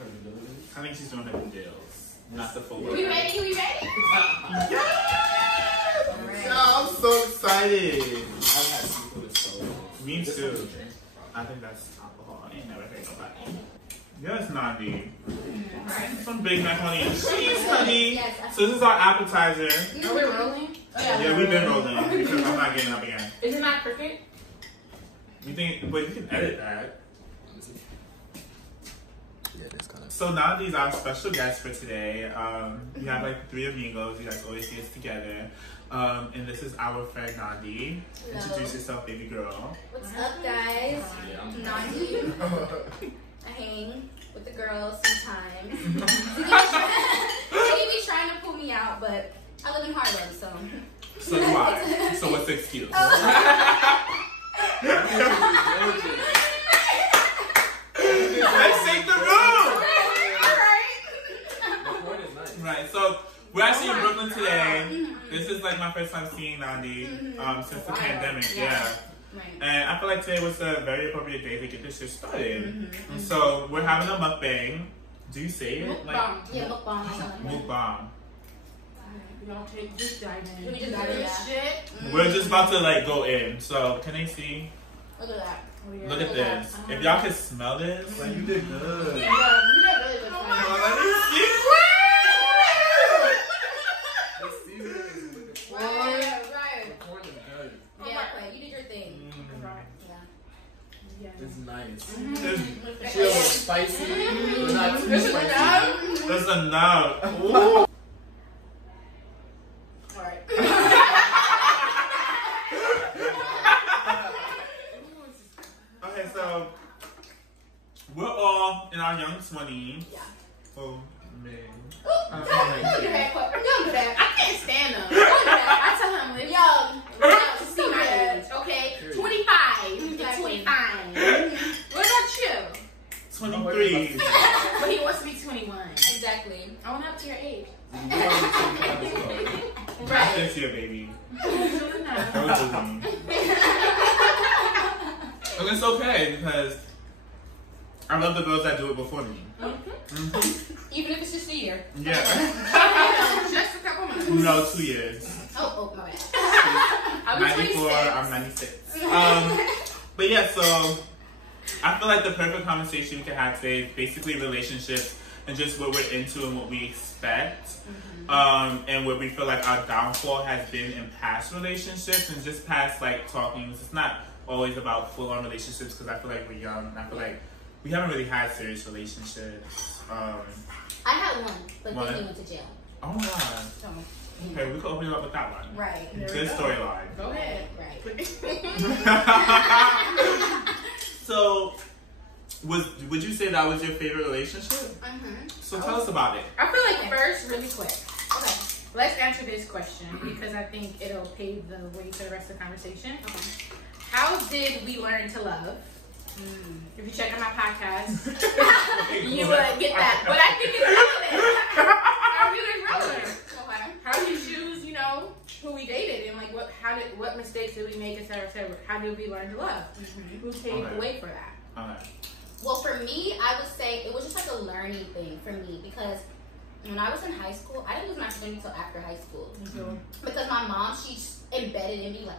I think she's doing her due deals, not the full. We ready? We ready? Yes! Right. I'm so excited. I've had seafood so long. Me too. I think that's alcohol. I ain't never heard nobody. Yes, Nandi. Some Big Macaroni and cheese, honey. Yes. So this is our appetizer. Are we rolling? Oh, Yeah, we've been rolling because I'm not getting up again. Is it not cricket? You think? Wait, you can edit that. Yeah, it's kind of. So Nandi's our special guest for today. We have like 3 amigos. You guys always see us together. And this is our friend Nandi. Hello. Introduce yourself, baby girl. What's up, guys? Yeah, I'm Nandi. I hang with the girls sometimes. Ziggy be trying to pull me out, but I live in Harlem, so. So do I. So what's the excuse? Let's shake the room! The is nice. Right, so we're actually in Brooklyn today. This is like my first time seeing Nandi since the pandemic, yeah. Right. And I feel like today was a very appropriate day to get this shit started. And so we're having a mukbang. Do you say it? Mukbang. Yeah, mukbang. Mukbang. We don't take this dive in. We just got this shit. We're just about to like go in. So can they see? Look at that. Look at this. If y'all can smell this, Like, you did good. Yeah, you did really good. let me see. The seasoning is with the corn. Right. The corn is good. Yeah, right. You did your thing. Yeah. It's nice. There's It's a little spicy, but not too spicy. there's enough. Ooh. Alright. Okay, so we're all in our young 20s. Yeah. Oh, man. Don't do that. Don't do that. I can't stand them. I tell him, Yo, see my age, okay? 25 to 25. What about you? 23. But he wants to be 21. exactly. Own up to your age. Right. This year, baby. Don't do me. And it's okay because I love the girls that do it before me. Even if it's just a year. Yeah. Just a couple months. No, 2 years. Oh, my bad. I'm 94, 26. I'm 96. But yeah, so I feel like the perfect conversation we can have today is basically relationships and just what we're into and what we expect. And where we feel like our downfall has been in past relationships and just past like talking. It's not always about full-on relationships because I feel like we're young and I feel like we haven't really had serious relationships. I had one, but What? then he went to jail. Oh my god. So, Okay, we can open it up with that one. right. Good storyline. Go ahead. Right. So, would you say that was your favorite relationship? So tell us about it. I feel like first, really quick, Okay. let's answer this question because I think it'll pave the way for the rest of the conversation. How did we learn to love? If you check out my podcast, you would get that. But I think it's relevant. I really relevant. Okay. How do you choose, you know, who we dated and like what mistakes did we make, et cetera, et cetera. How did we learn to love? Who paved the way for that? Okay. Well, for me, I would say it was just like a learning thing for me because when I was in high school, I didn't lose my virginity until after high school. Because my mom, she embedded in me like,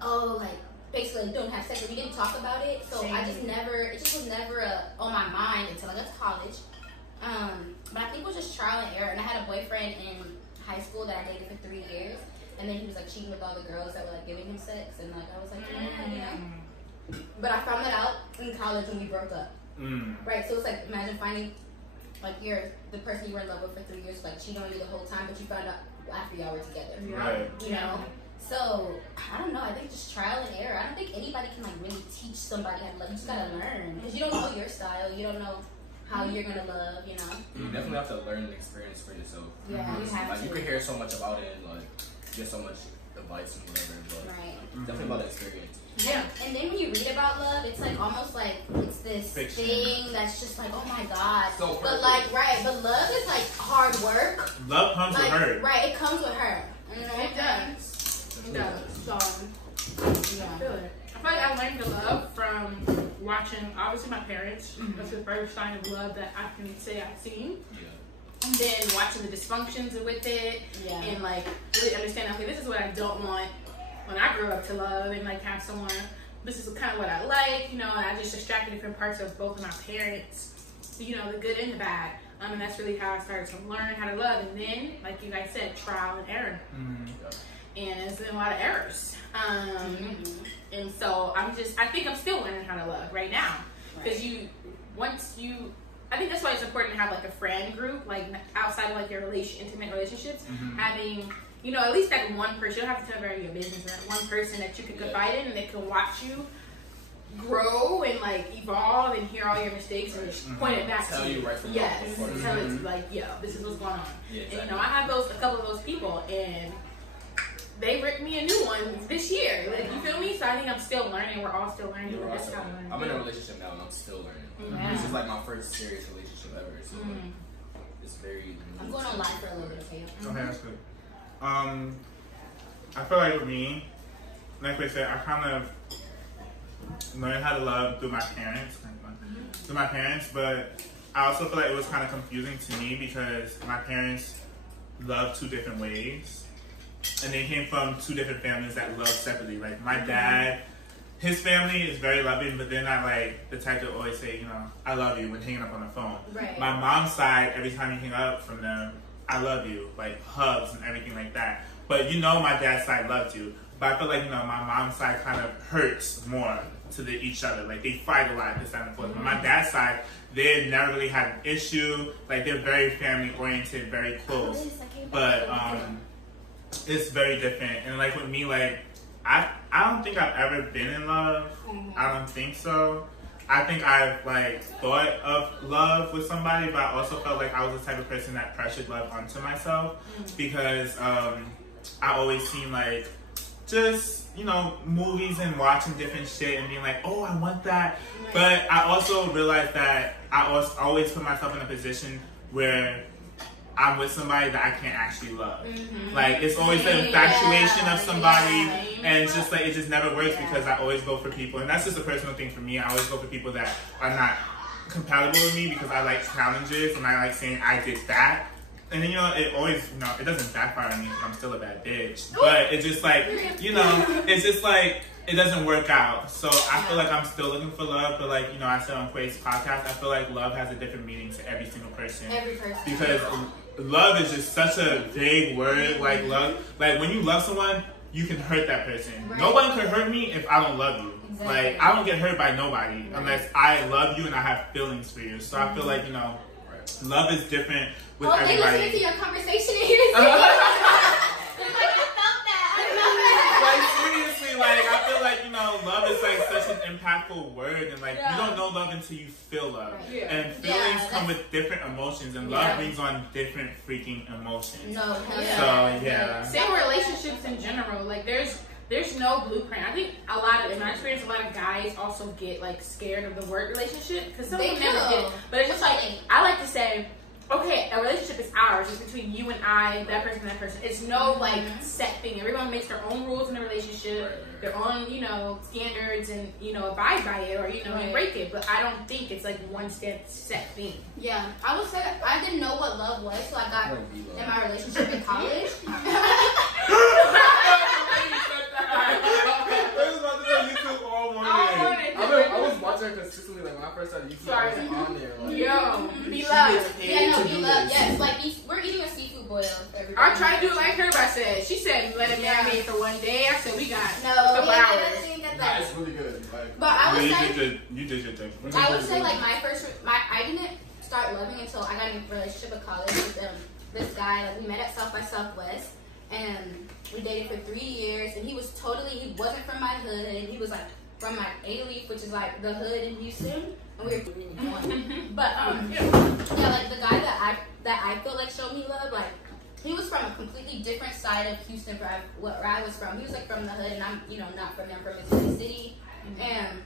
oh, like, basically don't have sex, but we didn't talk about it. So I just never, it just was never on my mind until I got to college. But I think it was just trial and error. And I had a boyfriend in high school that I dated for 3 years. And then he was like cheating with all the girls that were like giving him sex. And like, I was like, yeah. But I found that out in college when we broke up. Right, so it's like, imagine finding, like, the person you were in love with for 3 years, like, cheating on you the whole time, but you found out after y'all were together. Right. You know? So, I don't know, I think just trial and error. I don't think anybody can, like, really teach somebody how to love. You just gotta learn. Because you don't know your style. You don't know how you're gonna love, you know? You definitely have to learn and experience for yourself. Yeah, you have like, to. you can hear so much about it and, like, get so much advice and whatever, but Right. definitely about the experience. Yeah. And then when you read about love, it's like almost like it's this Fiction. thing that's just like, oh my God. So but like, right, but love is like hard work. Love comes Like, with her. right, it comes with her. You know? It does. It does. So, I feel it. I feel like I learned to love from watching, obviously, my parents. That's the first sign of love that I can say I've seen. Yeah. And then watching the dysfunctions with it, and like really understand, okay, this is what I don't want when I grow up to love, and like have someone, this is kind of what I like, you know, and I just extracted different parts of both of my parents, you know, the good and the bad. And that's really how I started to learn how to love. And then, like you guys said, trial and error. And it's been a lot of errors. And so I think I'm still learning how to love right now. Because I think that's why it's important to have like a friend group, like outside of like your intimate relationships, having, you know, at least that one person. You don't have to tell everybody your business, that one person that you can confide in and that can watch you grow and like evolve and hear all your mistakes and just point it back tell to you right from yes, tell it like, yo, this is what's going on. Yeah, exactly. And you know, I have a couple of those people, and they ripped me a new one this year. Like, you feel me? So I think I'm still learning. We're all still learning. Yeah, That's how I learn. I'm in a relationship now, and I'm still learning. This is like my first serious relationship ever. So like, it's very. I'm going on live for a little bit, okay? Okay, that's good. I feel like with me, like I said, I kind of learned how to love through my parents. But I also feel like it was kind of confusing to me because my parents love two different ways. And they came from two different families that love separately. Like my dad, his family is very loving, but they're not like the type to always say, you know, I love you when hanging up on the phone. Right. My mom's side, every time you hang up from them, I love you, like hugs and everything like that. But you know my dad's side loves you. But I feel like, you know, my mom's side kind of hurts more to each other. Like they fight a lot this time and forth. But my dad's side, they never really had an issue. Like they're very family oriented, very close. But it's very different. And like with me, like I don't think I've ever been in love. I don't think so. I think I've like thought of love with somebody, but I also felt like I was the type of person that pressured love onto myself because I always seemed like just, you know, movies and watching different shit and being like, oh, I want that. But I also realized that I always put myself in a position where I'm with somebody that I can't actually love. Like, it's always the infatuation of somebody, and it's just like, it just never works because I always go for people, and that's just a personal thing for me. I always go for people that are not compatible with me because I like challenges, and I like saying I did that. And then, you know, it always, you know, it doesn't backfire on me because I'm still a bad bitch. But it's just like, you know, it's just like, it doesn't work out. So I feel like I'm still looking for love. But like, you know, I said on Quay's podcast, I feel like love has a different meaning to every single person. Every person. Because love is just such a vague word. Like love, like when you love someone, you can hurt that person. Right. No one can hurt me if I don't love you. Exactly. Like, I don't get hurt by nobody unless I love you and I have feelings for you. So I feel like, you know, love is different with everybody. They listening to your conversation and you're like, seriously, like, I feel like, you know, love is like such an impactful word, and like, you don't know love until you feel love. Right. And feelings come with different emotions, and love brings on different freaking emotions. No, Same relationships in general. Like, there's no blueprint. I think in my experience, a lot of guys also get like scared of the word relationship because some of them never get it. But it's just like, I like to say, okay, a relationship is ours. It's between you and I, that person, that person. It's no like set thing. Everyone makes their own rules in a relationship, their own, you know, standards, and, you know, abide by it or, you know, and break it. But I don't think it's like one set thing. Yeah, I would say I didn't know what love was, so I got in my relationship in college. I was watching her consistently, like when I first started YouTube, I was on there. Like, yo, be loved. Be loved. Yes, like we're eating a seafood boil. I tried to do it like her, but I said, she said, let it marinate for one day. I said, we got a couple hours. Nah, it's really good. Like, but I would say, you did your thing. I would say like I didn't start loving until I got in a relationship at college with this guy. Like we met at South by Southwest, and we dated for 3 years, and he wasn't from my hood, and he was like from my A-Leaf, which is like the hood in Houston, and we were but like the guy that I feel like showed me love, like he was from a completely different side of Houston where I was from. He was like from the hood, and I'm, you know, not from there, from Missouri City, and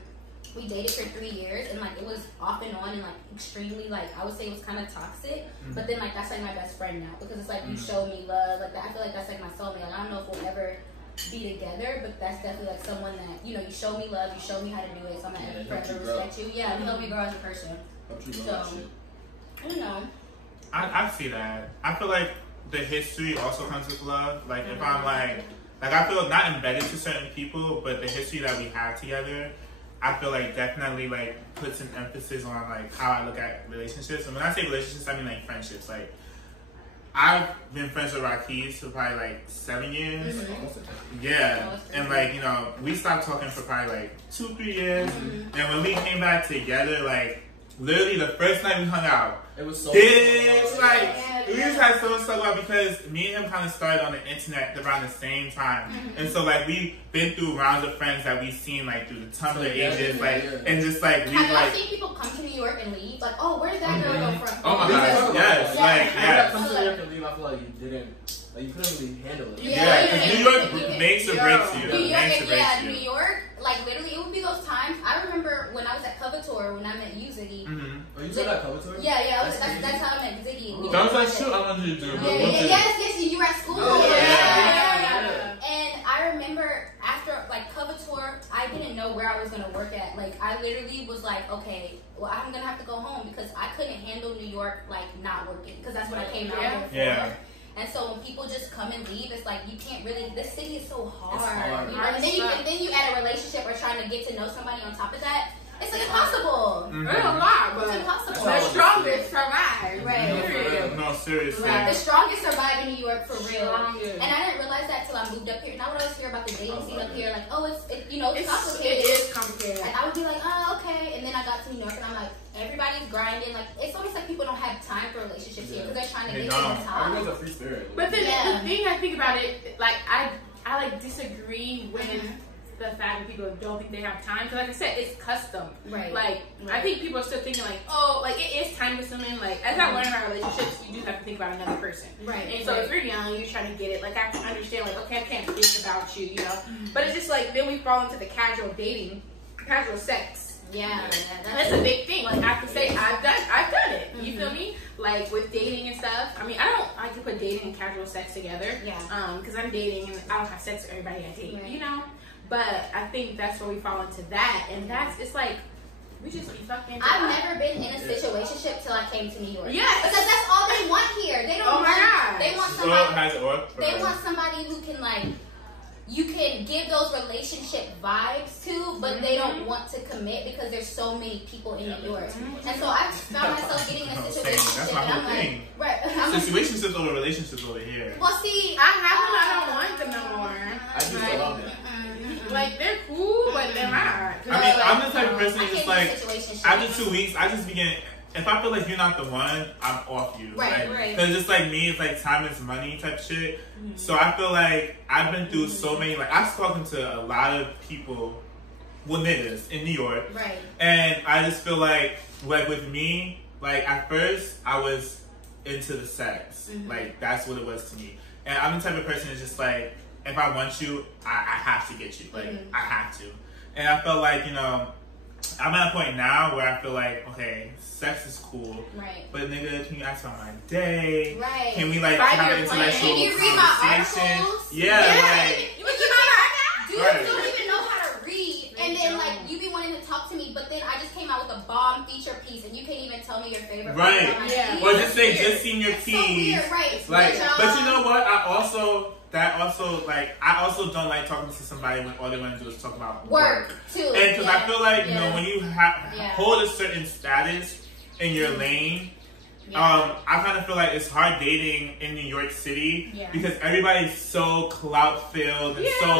we dated for 3 years, and like it was off and on, and like extremely, like I would say it was kind of toxic. But then like that's like my best friend now because it's like you showed me love, like that. I feel like that's like my soulmate. Like, I don't know if we'll ever be together, but that's definitely like someone that, you know, you show me love, you show me how to do it, so I'm gonna forever respect you. Yeah, you help me grow as a person. So, I don't know. I see that. I feel like the history also comes with love. Like, if I'm like I feel not embedded to certain people, but the history that we have together, I feel like definitely like puts an emphasis on like how I look at relationships. And when I say relationships, I mean like friendships. Like, I've been friends with Raquel for probably like 7 years. Yeah. And like, you know, we stopped talking for probably like 2-3 years. And when we came back together, like, literally the first night we hung out, it was so we just had so much to talk about because me and him kind of started on the internet around the same time. And so like we've been through rounds of friends that we've seen like through the Tumblr ages, like and just like we have like y'all seen people come to New York and leave? Like, oh, where did that girl go from? Oh my god, yes, like yes. Come to New York and leave, I feel like you couldn't really handle it. Yeah, because New York makes or breaks you. New York, like literally, it would be those times. I remember when I was at Covator when I met you, Ziggy. Oh, you said that Covator? Yeah, that's how I met Ziggy. That was like, shoot, I wanted to do it. Yes, you were at school. And I remember after like Covator, I didn't know where I was gonna work at. Like, I literally was like, okay, well, I'm gonna have to go home because I couldn't handle New York like not working because that's what I came out here for. Yeah. And so when people just come and leave, it's like you can't really. This city is so hard. It's hard. You know? And then you add a relationship or trying to get to know somebody on top of that. It's impossible. It's a lot, but it's impossible. The strongest survive. Right. No, seriously. Right. The strongest survive in New York for real. Strongest. And I didn't realize that till I moved up here. And I would always hear about the dating scene up here, like, oh, it's complicated. It is complicated. And I would be like, oh, okay. And then I got to New York, and I'm like, everybody's grinding. Like, it's almost like people don't have time for relationships here because they're trying to get to the top. Everyone's a free spirit. But then the thing I think about it, like I like disagree with the fact that people don't think they have time. Because like I said, it's custom. Right. Like, I think people are still thinking like, oh, like it is time consuming. Like, as I learn about relationships, you do have to think about another person. Right. And so if you're young, you're trying to get it. Like, I can understand, like, okay, I can't think about you, you know. But it's just like, then we fall into the casual dating, casual sex. Yeah. That's a big thing. Like, I have to say, I've done it. You feel me? Like, with dating and stuff. I mean, I don't like to put dating and casual sex together. Yeah. Because I'm dating and I don't have sex with everybody I date, you know? But I think that's where we fall into that. And it's like, we just be fucking. I've never been in a situationship till I came to New York. Yes. Because that's all they want here. They don't They want somebody who can, like, you can give those relationship vibes to, but they don't want to commit because there's so many people in New York. And so I found myself getting in a situationship. That's my whole thing. Right. Situationships over relationships over here. Well, see, I don't want them no more. I just love them. Like, they're cool, but they're not. I mean, I'm the type of person who's just like, after 2 weeks, I just begin. If I feel like you're not the one, I'm off you. Right. Because just like me, it's like time is money type shit. So I feel like I've been through so many, like I've spoken to a lot of people, well, niggas in New York. Right. And I just feel like with me, like at first I was into the sex. Like that's what it was to me. And I'm the type of person that's just like, if I want you, I have to get you. Like I have to. And I felt like, you know, I'm at a point now where I feel like, okay, sex is cool. Right. But nigga, can you ask about my day? Right. Can we like have an intellectual Can you read my conversation? articles? Yeah, like You don't even know how to read. And then like you be wanting to talk to me, but then I just came out with a bomb feature piece and you can't even tell me your favorite. Right. Yeah. Or just say just senior It's piece. so weird, right? It's like, weird, but you know what? I also don't like talking to somebody when all they want to do is talk about work too. And because I feel like, you know, when you hold a certain status in your lane, I kind of feel like it's hard dating in New York City because everybody's so clout filled and so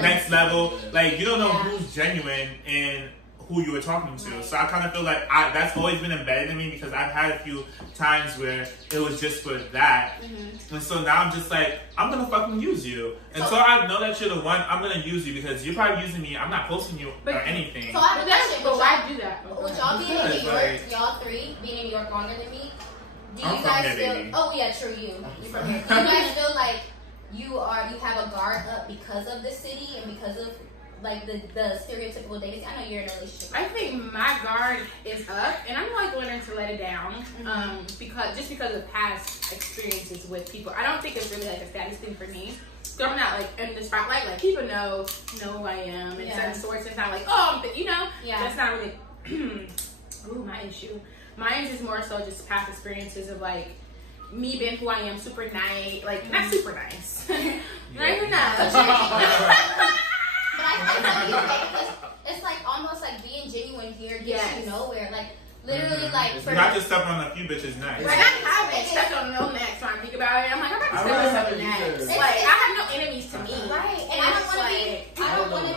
next level. Like, you don't know who's genuine and who you were talking to. So I kind of feel like that's always been embedded in me because I've had a few times where it was just for that. And so now I'm just like, I'm going to fucking use you. Until I know that you're the one, I'm going to use you because you're probably using me. I'm not posting you or anything. So I have a question. But why do that? With y'all being in New York, y'all three being in New York longer than me, do you guys feel... Oh, yeah, true, you. You're from here. Do you guys feel like you have a guard up because of the city and because of like the stereotypical dating? I know you're in a relationship. I think my guard is up, and I'm like learning to let it down because of past experiences with people. I don't think it's really like a status thing for me. thrown out like in the spotlight. Like people know who I am in certain sorts. It's not like that's not really my issue. Mine is more so just past experiences of like me being who I am, super nice, like not super nice, not even nice. But I know you say because it's like almost like being genuine here gets you nowhere. Like literally, like you have to step on a few bitches' necks. Like I haven't stepped on no necks when I think about it. I'm like, I'm not gonna step on necks. Like I have no enemies to me. Right, and I don't want to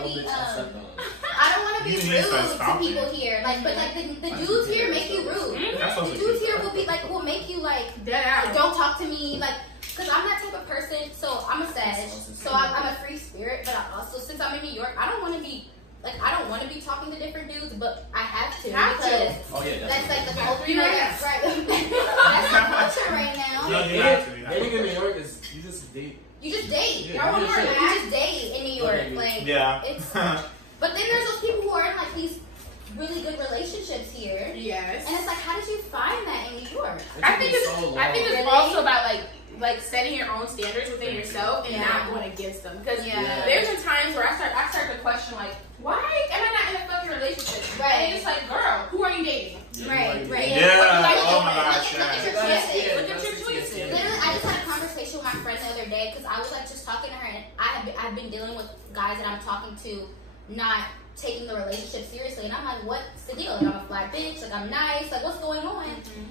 be rude to people here. Like, but like the dudes here make you rude. The dudes here will make you like don't talk to me like. Because I'm that type of person, so I'm a Sag, so I'm a free spirit, but I also, since I'm in New York, I don't want to be talking to different dudes, but I have to. Because that's like the culture, right? That's the culture right now. Dating in New York is, you just date. You just date. Yeah, you just date in New York. Like, it's, but then there's those people who are in like these really good relationships here. Yes. And it's like, how did you find that in New York? I think it's also about like setting your own standards within yourself and not going against them. Because there's been times where I start to question like, why am I not in a fucking relationship? Right. And it's like, girl, who are you dating? Right. Oh my gosh. Look at your choices. Look at your choices. Literally, I just had a conversation with my friend the other day because I was like just talking to her, and I've been dealing with guys that I'm talking to not taking the relationship seriously, and I'm like, what's the deal? Like, I'm a fly bitch, like I'm nice, like what's going on?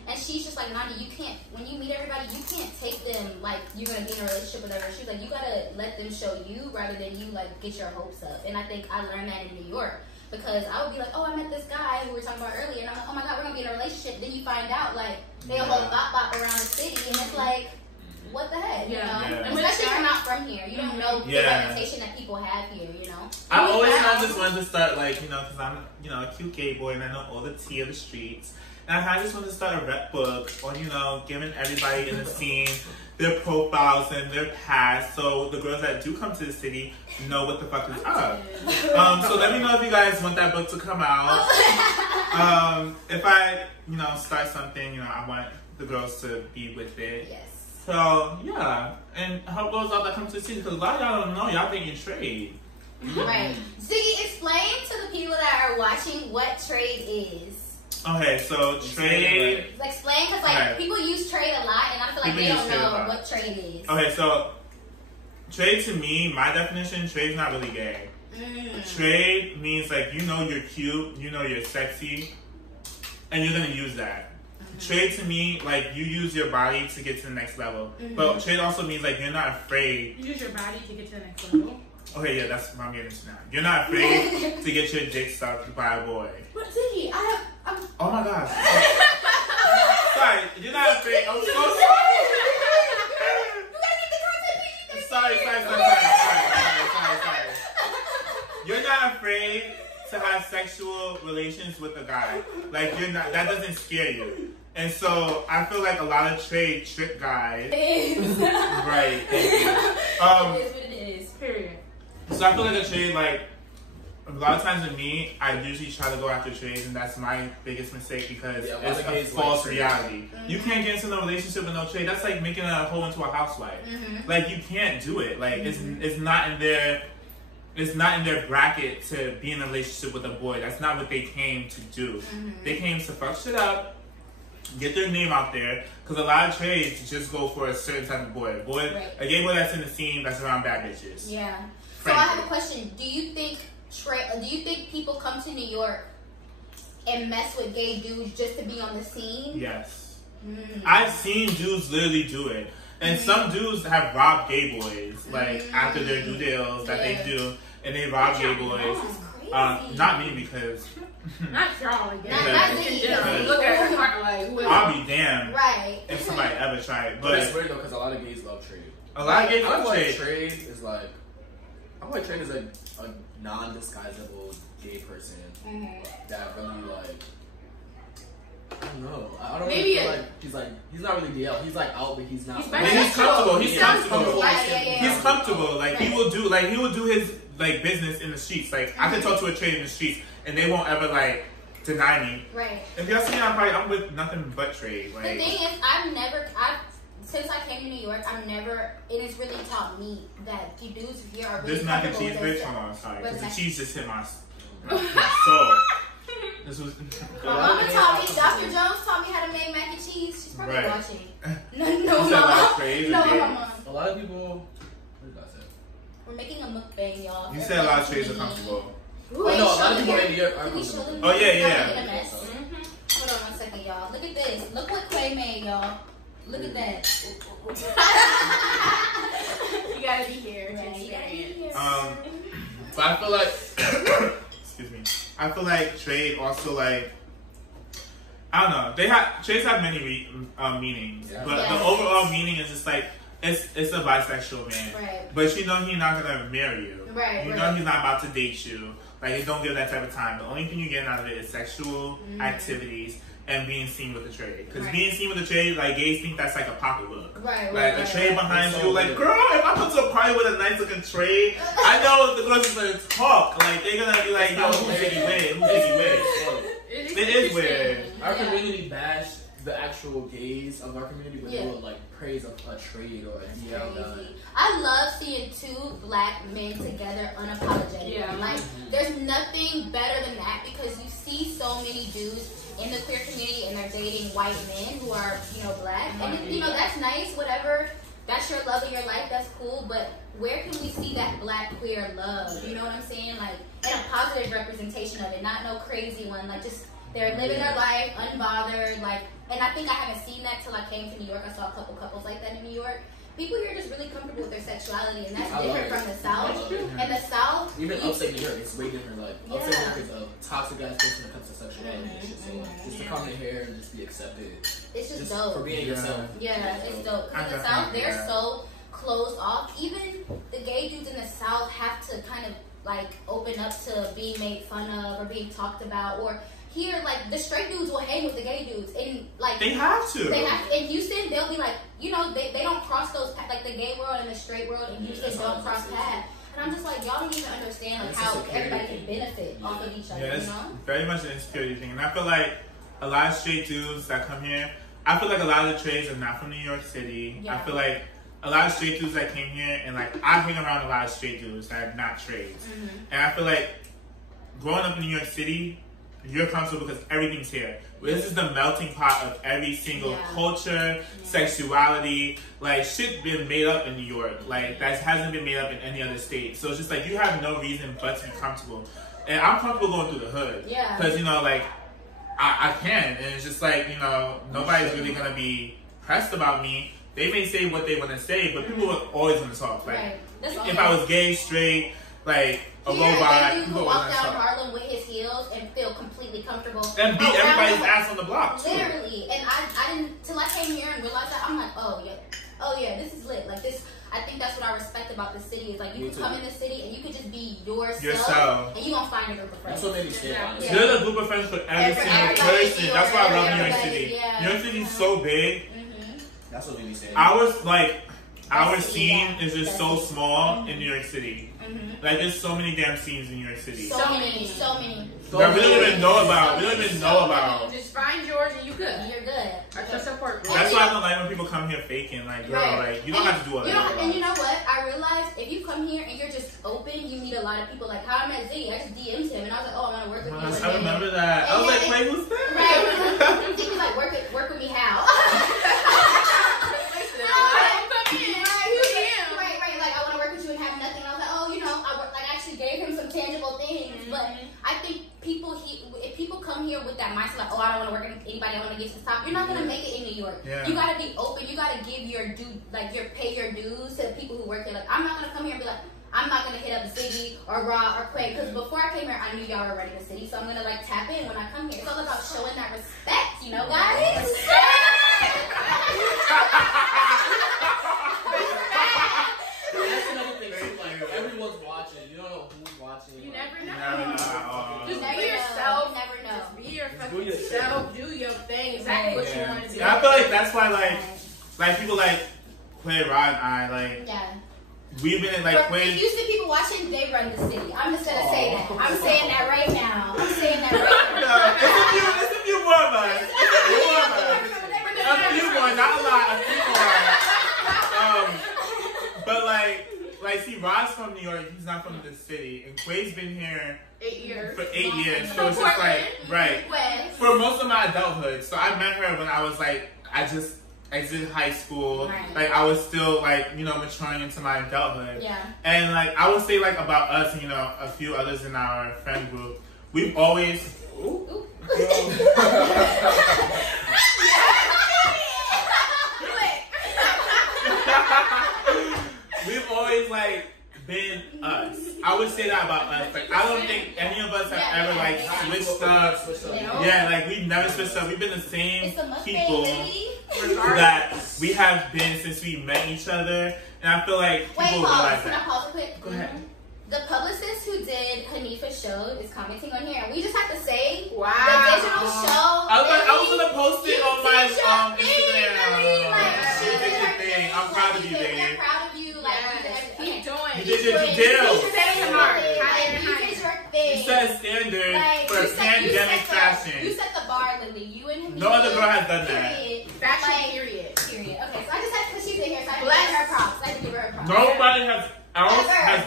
And she's just like, Nandi, you can't, when you meet everybody, you can't take them like you're gonna be in a relationship with her. She's like, you gotta let them show you rather than you like get your hopes up. And I think I learned that in New York because I would be like, oh, I met this guy who we were talking about earlier, and I'm like, oh my god, we're gonna be in a relationship. Then you find out like they a whole bop around the city, and it's like, what the heck, you know? Especially if you're not from here, you don't know the reputation that people have here, you know? I always just wanted to start like, because I'm, a cute gay boy and I know all the tea of the streets. And I just wanted to start a rep book on, giving everybody in the scene their profiles and their past so the girls that do come to the city know what the fuck is up. So let me know if you guys want that book to come out. If I, start something, I want the girls to be with it. Yes. So, yeah. And help those out that come to the city because a lot of y'all don't know. Y'all think you trade. Right. Ziggy, explain to the people that are watching what trade is. Okay, so trade. Explain, because people use trade a lot, and I feel like they don't know what trade is. Okay, so trade to me, my definition, trade's not really gay. Trade means like you're cute, you're sexy, and you're gonna use that. Trade to me, like you use your body to get to the next level. But trade also means like you're not afraid. You use your body to get to the next level. Okay, yeah, that's what I'm getting to now. You're not afraid to get your dick sucked by a boy. But Ziggy, oh my gosh. Sorry, you're not afraid. I'm so sorry. You gotta get the content PG-13. Sorry. You're not afraid to have sexual relations with a guy. Like you're not. That doesn't scare you. And so I feel like a lot of trade trick guys. It is. Right. Thank you. It is what it is. Period. So I feel like a trade, like, a lot of times with me, I usually try to go after trades, and that's my biggest mistake because it's a false reality. You can't get into a relationship with no trade. That's like making a hoe into a housewife. Like, you can't do it. Like, it's not in their... It's not in their bracket to be in a relationship with a boy. That's not what they came to do. They came to fuck shit up, get their name out there, because a lot of trades just go for a certain type of boy. A gay boy that's in the scene that's around bad bitches. Yeah. So I have a question. Do you think people come to New York and mess with gay dudes just to be on the scene? Yes. I've seen dudes literally do it. And some dudes have robbed gay boys, like, after their due deals that they do, and they rob gay boys. Not me, because... Not y'all, I guess. Not me. Look at her heart like... I'll be damned if Right. somebody ever tried it. But it's weird, though, because a lot of gays love trade. A lot of gays love trade. trade. Trade is like... I feel like trade is like a non-disguisable gay person that really like... I don't know. I don't really feel like he's not really DL. He's like out, but he's not. He's comfortable. He's comfortable. Yeah. He's comfortable. Like he will do his like business in the streets. Like I can talk to a trade in the streets, and they won't ever like deny me. Right. If y'all see me, I'm with nothing but trade. Like, the thing is, since I came to New York, it has really taught me that you dudes here are really this mac and cheese, comfortable with bitch. Hold on, sorry. Because the mac- cheese just hit my soul. This was. My mama taught me, Dr. Jones taught me how to make mac and cheese. She's probably Right. watching. No, You mama. said like trades or No, dates? mama. A lot of people. What did I say? We're making a mukbang, y'all. You said a lot of trades are comfortable. Oh, no, a lot of people in New York are Can we show them? comfortable. Oh, yeah, yeah. Making a mess? Hold on 1 second, y'all. Look at this. Look what Quay made, y'all. Look at that. You gotta be here to Right, you gotta be experience. here. But I feel like, excuse me. I feel like trade also like, I don't know. Trades have many meanings, Yeah. but Yes. the overall meaning is just like it's a bisexual man. Right. But you know he's not gonna marry you. Right, You right. know he's not about to date you. Like it don't give that type of time. The only thing you get out of it is sexual activities and being seen with the trade. Because Right. being seen with the trade, like gays think that's like a pocketbook. Right, Like right, a trade right. behind It's you, so like weird. girl, if I come to a party with a nice looking trade, I know the girls are gonna talk. Like they're gonna be like, yo, who's Ziggy with? Who's Ziggy with? It is weird. Our Yeah. community bash the actual gays of our community, but Yeah. they will like praise a trade or a DL guy. Crazy. I love seeing two black men together unapologetically. Yeah. Like, there's nothing better than that because you see so many dudes in the queer community and they're dating white men who are, black. And, that's nice, whatever. That's your love of your life, that's cool. But where can we see that black queer love? You know what I'm saying? Like, and a positive representation of it, not no crazy one. Like, just they're living their life unbothered. Like, and I think I haven't seen that till I came to New York. I saw a couple couples like that in New York. People here are just really comfortable with their sexuality, and that's I love different it. from the South. I love it. And the South, Even upstate New York, it's way different. Like upstate Yeah. New York is a toxic ass place when it comes to sexuality and shit. So just to come in here and just be accepted, it's just just dope. for being yourself. Yeah, it's dope. Because in the I South, definitely they're do that. so closed off. Even the gay dudes in the South have to kind of like open up to being made fun of or being talked about. Or here, like the straight dudes will hang with the gay dudes, and like They have to. in Houston, they'll be like, they don't cross those paths. Like the gay world and the straight world in Houston don't cross paths. And I'm just like, y'all don't even understand like It's a how security everybody can thing. benefit off of each other. Yeah, it's You know? very much an insecurity thing. And I feel like a lot of straight dudes that come here, I feel like a lot of the trades are not from New York City. Yeah. I feel like a lot of straight dudes that came here, and like I hang around a lot of straight dudes that are not trades. And I feel like growing up in New York City, you're comfortable because everything's here. This is the melting pot of every single Yeah. culture, sexuality, like shit been made up in New York. Like that hasn't been made up in any other state. So it's just like you have no reason but to be comfortable. And I'm comfortable going through the hood. Yeah. Because, like, I can. And it's just like, nobody's really going to be pressed about me. They may say what they want to say, but people are always going to talk. Like, Right. That's all if that- I was gay, straight, like, a Yeah, robot, that dude people who are walk going to down talk. Harlem with his heels and feel completely comfortable. And beat around everybody's the- ass on the block, too. Literally. And I didn't, till I came here and realized that, I'm like, oh yeah, this is lit. Like this, I think that's what I respect about the city is like you Me can too. come in the city and you can just be yourself. Yourself. And you're going to find a group of friends. That's what made me stay. Yeah. Honestly. Yeah. There's a group of friends for every single everybody, person. That's why I love New York everybody, City. yeah. New York City's so big. That's what made me stay. Our That's- scene yeah, is just that's so it. small in New York City. Like there's so many damn scenes in New York City So many. that we don't even know about. We don't even know about. Just find George and you good. You're good. That's your support group. That's why I don't like when people come here faking. Like, girl, Right. like you don't have to do all You that. know, and you know what? I realized if you come here and you're just open, you meet a lot of people. Like how I met Ziggy, I just DM'd him and I was like, oh, I want to work with you. I remember that. I was like, wait, who's that? Right. He was like, work with me how? Right. Like I want to work with you and have nothing. I was like, oh, I actually gave him some tangible things. But I think if people come here with that mindset, like, oh, I don't want to work with anybody, I want to get to the top, you're not gonna make it in New York. Yeah. You gotta be open. You gotta give pay your dues to people who work here. Like I'm not gonna come here and be like, I'm not gonna hit up Ziggy or Rah or Quay because before I came here, I knew y'all were running the city, so I'm gonna like tap in when I come here. It's all about showing that respect, guys. That's another thing too. Like everyone's watching. You don't know who's watching. You never know. You Just never be know. yourself. You never know. Just be your Do fucking your self. Do your thing. Exactly what you want to do. And I feel like that's why like people like Quay Rah and I like Yeah. we've been in like For Quay. Houston people watching, they run the city. I'm just gonna say that. I'm saying that right now. I'm saying that right now. It's a few more of us. It's a few more of us. A few more, not a lot. A few more. But see, Rod's from New York. He's not from the city, and Quay's been here 8 years. For 8 years. So it's just like for most of my adulthood. So I met her when I was like, I just exited high school. Right. Like I was still like, you know, maturing into my adulthood. Yeah. And like I would say like about us, and, you know, a few others in our friend group, we've always. Ooh. We've always like been us. I would say that about us. Like I don't think any of us have ever like switched up. Yeah, like we've never switched up. We've been the same people that we have been since we met each other. And I feel like people realize that. Can I pause real quick? Go ahead. The publicist who did Hanifa's show is commenting on here, and we just have to say, wow, the digital show. I was gonna post it on my Instagram. Really, like, she did her thing. I'm proud of you, Dave. I'm proud of you. Like, keep doing. You did your due. You did your thing. You set a standard for pandemic fashion. You set the bar, Lily. You and him. No other girl has done that. Fashion, period. Okay, so I just had to, because she's in here, so I had to give her props. I had to give her props. Nobody has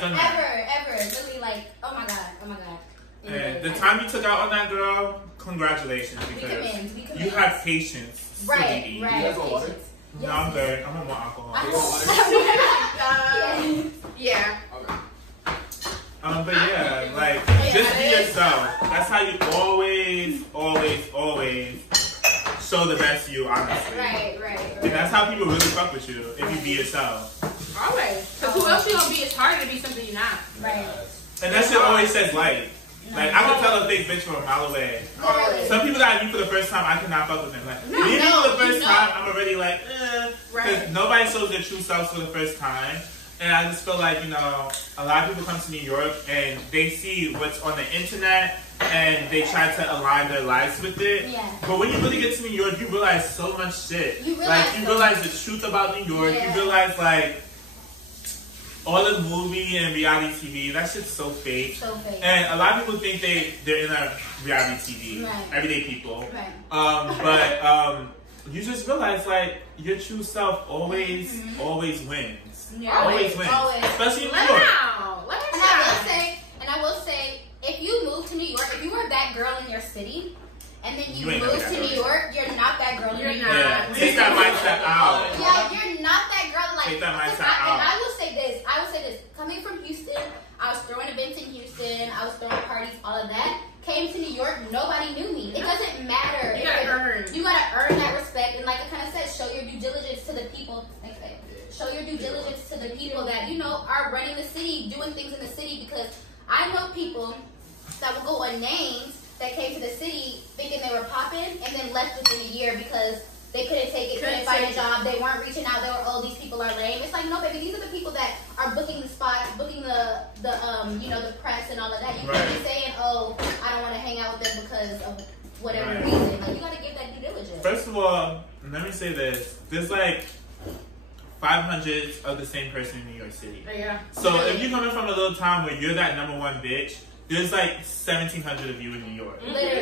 done that. Ever. Really, like, oh my god. And the time you took out on that girl, congratulations, because you have patience. Right. You guys want water? No, I'm good. I'm on more alcohol. Yeah. Okay. But yeah, like, just be yourself. That's how you always show the best you, honestly. Right. And that's how people really fuck with you, if you be yourself. Always. Because who else you gonna be? It's harder to be something you're not. Right. And that shit always says like I can tell a fake bitch from a mile away. Some people that I meet for the first time, I cannot fuck with them. Like, meeting for the first time, I'm already like, because nobody shows their true selves for the first time. And I just feel like, you know, a lot of people come to New York and they see what's on the internet and they try to align their lives with it. Yeah. But when you really get to New York, you realize so much shit. You realize the truth about New York. Yeah. You realize, like, all the movie and reality TV, that shit's so fake. So fake. And a lot of people think they're in a reality TV. Right. Everyday people. Right. But you just realize, like, your true self always wins. Yeah. Always wins. Especially in New York. And I will say, if you move to New York, if you were that girl in your city, and then you move to New York, you're not that girl in New York. Yeah. Take that mindset out. Yeah, you're not that girl. Like, take that mindset out. And I will say this. Coming from Houston, I was throwing events in Houston. I was throwing parties, all of that. Came to New York, nobody knew me. It doesn't matter. You gotta earn that respect. And like I kind of said, show your due diligence to the people. Show your due diligence to the people that, you know, are running the city, doing things in the city. Because I know people that will go on names that came to the city thinking they were popping and then left within a year because they couldn't take it, couldn't find a job, they weren't reaching out, they were, oh, these people are lame. It's like, no, baby, these are the people that are booking the spots, booking the you know, the press and all of that. You can't be saying, oh, I don't want to hang out with them because of whatever reason. Like, you got to give that due diligence. First of all, let me say this. There's like 500 of the same person in New York City. Yeah. So if you're coming from a little town where you're that number one bitch, there's like 1,700 of you in New York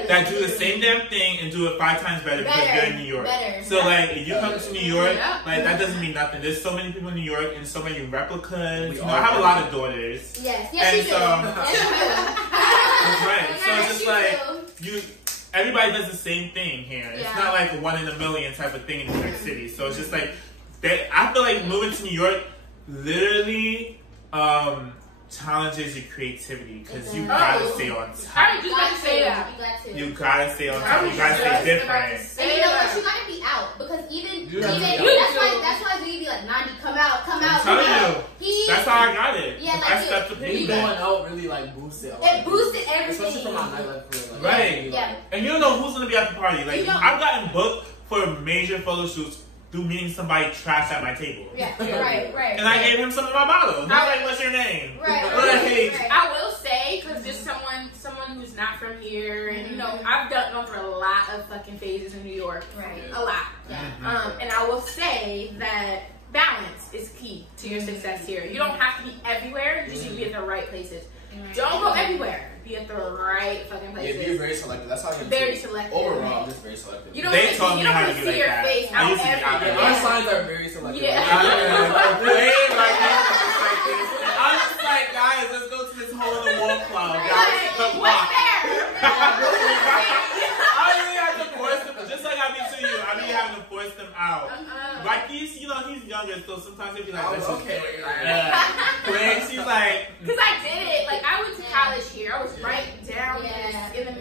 that do the same damn thing and do it 5 times better because you're in New York. So like, if you come to New York, like that doesn't mean nothing. There's so many people in New York and so many replicas. You know, I have a lot of daughters. Yes, and you do. Right. So it's just like everybody does the same thing here. It's not like a 1 in a million type of thing in New York City. So it's just like I feel like moving to New York literally challenges your creativity because you gotta stay on top. You gotta say that. You gotta stay on top. You gotta stay different. And you know what? You gotta be out because even that's why Ziggy be like, Nandi, come out. I'm telling you, that's how I got it. Yeah, like I stepped up me going out really like boosted. It boosted everything. Especially for my nightlife. Like, right. Yeah. And you don't know who's gonna be at the party. Like I've gotten booked for major photo shoots through meeting somebody trashed at my table. Yeah, right. And I gave him some of my bottles. He's like, what's your name? Right. I will say, because there's someone who's not from here, and you know, I've gone through a lot of fucking phases in New York. Right. A lot. Yeah. And I will say that balance is key to your success here. You don't have to be everywhere, you just need to be at the right places. Don't go everywhere. Be at the right fucking places. Yeah, be very selective. That's how you very selective. Overall, I'm just very selective. You don't they taught me how to be like your that. face I used to be out there. My signs are very selective. Yeah. he's younger, so sometimes he'll be like, oh, okay. When she's like, because I did it. Like I went to college here. I was right down in the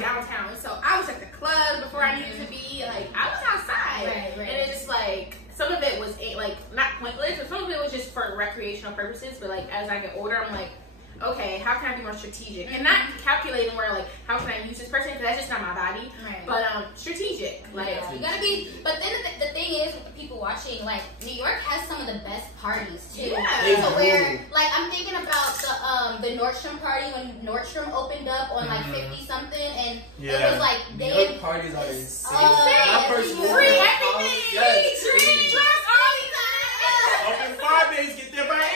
downtown, so I was at the club before I needed to be. Like I was outside, and it's just like some of it was like not pointless, but some of it was just for recreational purposes. But like as I get older, I'm like, okay, how can I be more strategic and not calculating where like how can I use this person because that's just not my body. But strategic, like you gotta be. But then the thing is with the people watching, like New York has some of the best parties too. So where like I'm thinking about the Nordstrom party when Nordstrom opened up on like 50 something, and it was like New York parties are insane. Free everything. Yes. Free drugs all the time. open 5 days, get there by 8.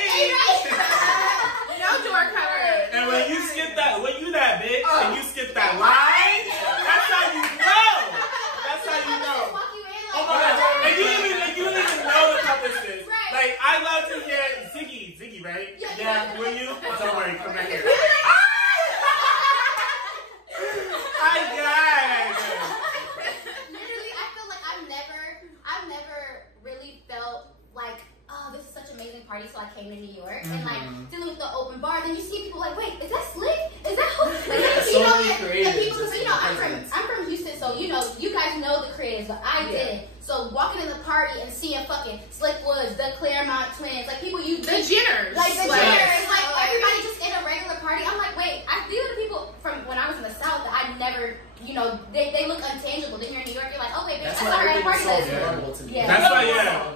No door cover. And when you skip that, when you that bitch, and you skip that line, that's how you know. That's how you know. Oh my God. And you don't even know the publicist. Like, I love to hear Ziggy, right? Yeah, will you? Don't worry, come right here. Hi, guys. Literally, I feel like I've never really felt like, oh, this is such an amazing party, so I came to New York and like dealing with the open bar. Then you see people like, wait, is that Slick? Is that who? And people, because I'm from Houston, so you guys know the creators, but I didn't. So walking in the party and seeing fucking Slick Woods, the Claremont twins, like people the Jenners, like everybody just in a regular party. I'm like, wait, these are the people from when I was in the South that I never. They look untangible. Then you're in New York, you're like, okay, bitch, that's not a party list. That's why,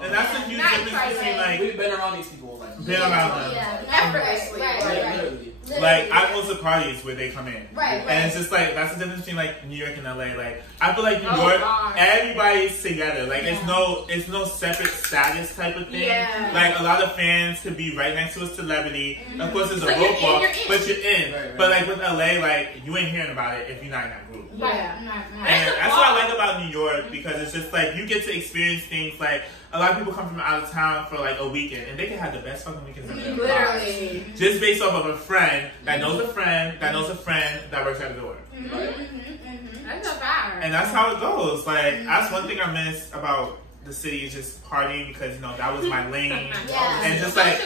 and that's the huge difference between like we've been around these people, like been around them, effortlessly, literally. Like I go to parties where they come in, and it's just like that's the difference between like New York and LA. Like I feel like New York, everybody's together. Like it's no separate status type of thing. Like a lot of fans could be right next to a celebrity. Of course, there's a rope walk, but you're in. But like with LA, like you ain't hearing about it if you're not in that group. And that's what I like about New York because it's just like you get to experience things like a lot of people come from out of town for like a weekend and they can have the best fucking weekends of their lives. Just based off of a friend that knows a friend that knows a friend that works at the door. That's a fact. And that's how it goes. Like that's one thing I miss about the city is just partying because that was my lane. And just like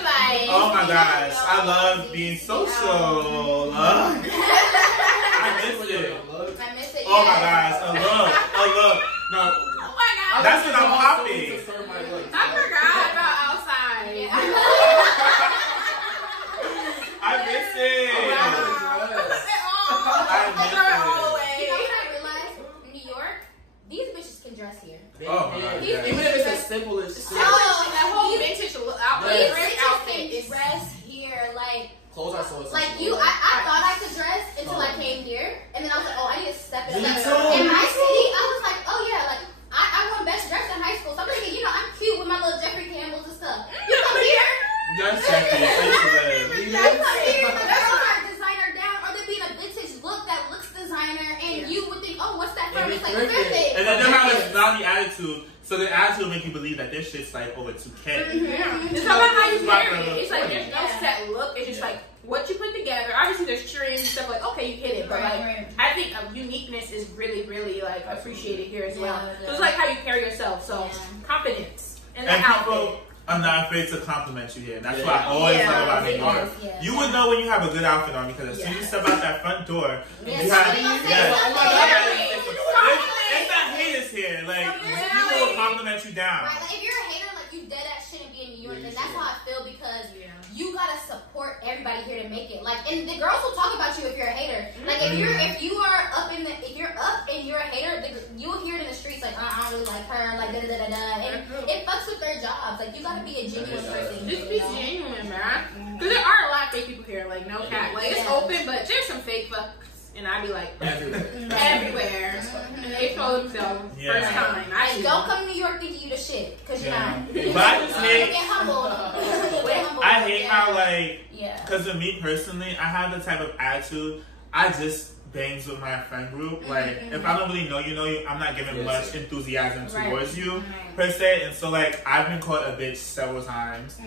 oh my gosh, I love being social. I miss it. Oh my gosh, a look. No. Oh my God. That's when I'm happy. I forgot about outside. I miss it. You know what I realized? New York, these bitches can dress here. Even if it's as simple as that whole vintage outfit. These bitches can dress here, like. Clothes are so like I thought I could dress until I came here, and then I was like, oh, I need to step it up. In my city, I was like, oh yeah, like I won best dress in high school, so I'm thinking, I'm cute with my little Jeffrey Campbells and stuff. You come here, yes, Jeffrey, you come here, the girls are designer down, or they be in a vintage look that looks designer, and you would think, oh, what's that from? It's like thrifted. And then they have a snobby attitude. So the attitude will make you believe that this shit's like over 2K. It's all about how you carry it. It's like there's no set look. It's just like what you put together. Obviously there's trends and stuff like okay, you hit it, but like I think uniqueness is really, really like appreciated here as well. So it's like how you carry yourself. So confidence and people are not afraid to compliment you here. That's what I always love about New York. You would know when you have a good outfit on because as soon as you step out that front door, you have it's not haters here. Like people will compliment you down. Right, like if you're a hater, like you dead ass shouldn't be in New York, and that's how I feel because you gotta support everybody here to make it. Like, and the girls will talk about you if you're a hater. Like if you're up and you're a hater, you'll hear it in the streets like, I don't really like her, like da da da da, and it fucks with their jobs. Like you gotta be a genuine person. Just be genuine, man. Because there are a lot of fake people here. Like no cap. Like it's open, but there's some fake fucks. And I be like, everywhere. And they told themselves first time. Don't come to New York thinking you the shit, because you're not. But I just hate, get humbled. I hate how like, because with me personally, I have the type of attitude, I just bangs with my friend group. Like, if I don't really know you, I'm not giving much enthusiasm towards you, per se. And so, like, I've been called a bitch several times.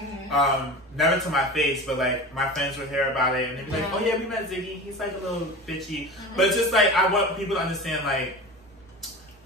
Never to my face, but, like, my friends would hear about it, and they'd be like, oh, yeah, we met Ziggy. He's, like, a little bitchy. But it's just, like, I want people to understand, like,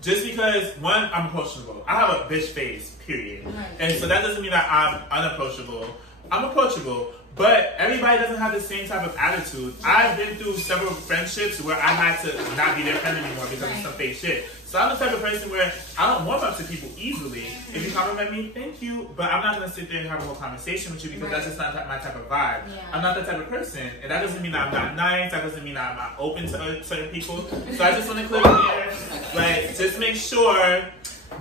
just because, one, I'm approachable. I have a bitch face, period. And so that doesn't mean that I'm unapproachable. I'm approachable, but everybody doesn't have the same type of attitude. I've been through several friendships where I had to not be their friend anymore because of some fake shit. So I'm the type of person where I don't warm up to people easily. If you compliment me, thank you, but I'm not going to sit there and have a whole conversation with you because that's just not my type of vibe. I'm not that type of person, and that doesn't mean that I'm not nice, that doesn't mean that I'm not open to certain people. So I just want to clear it here, like, just make sure,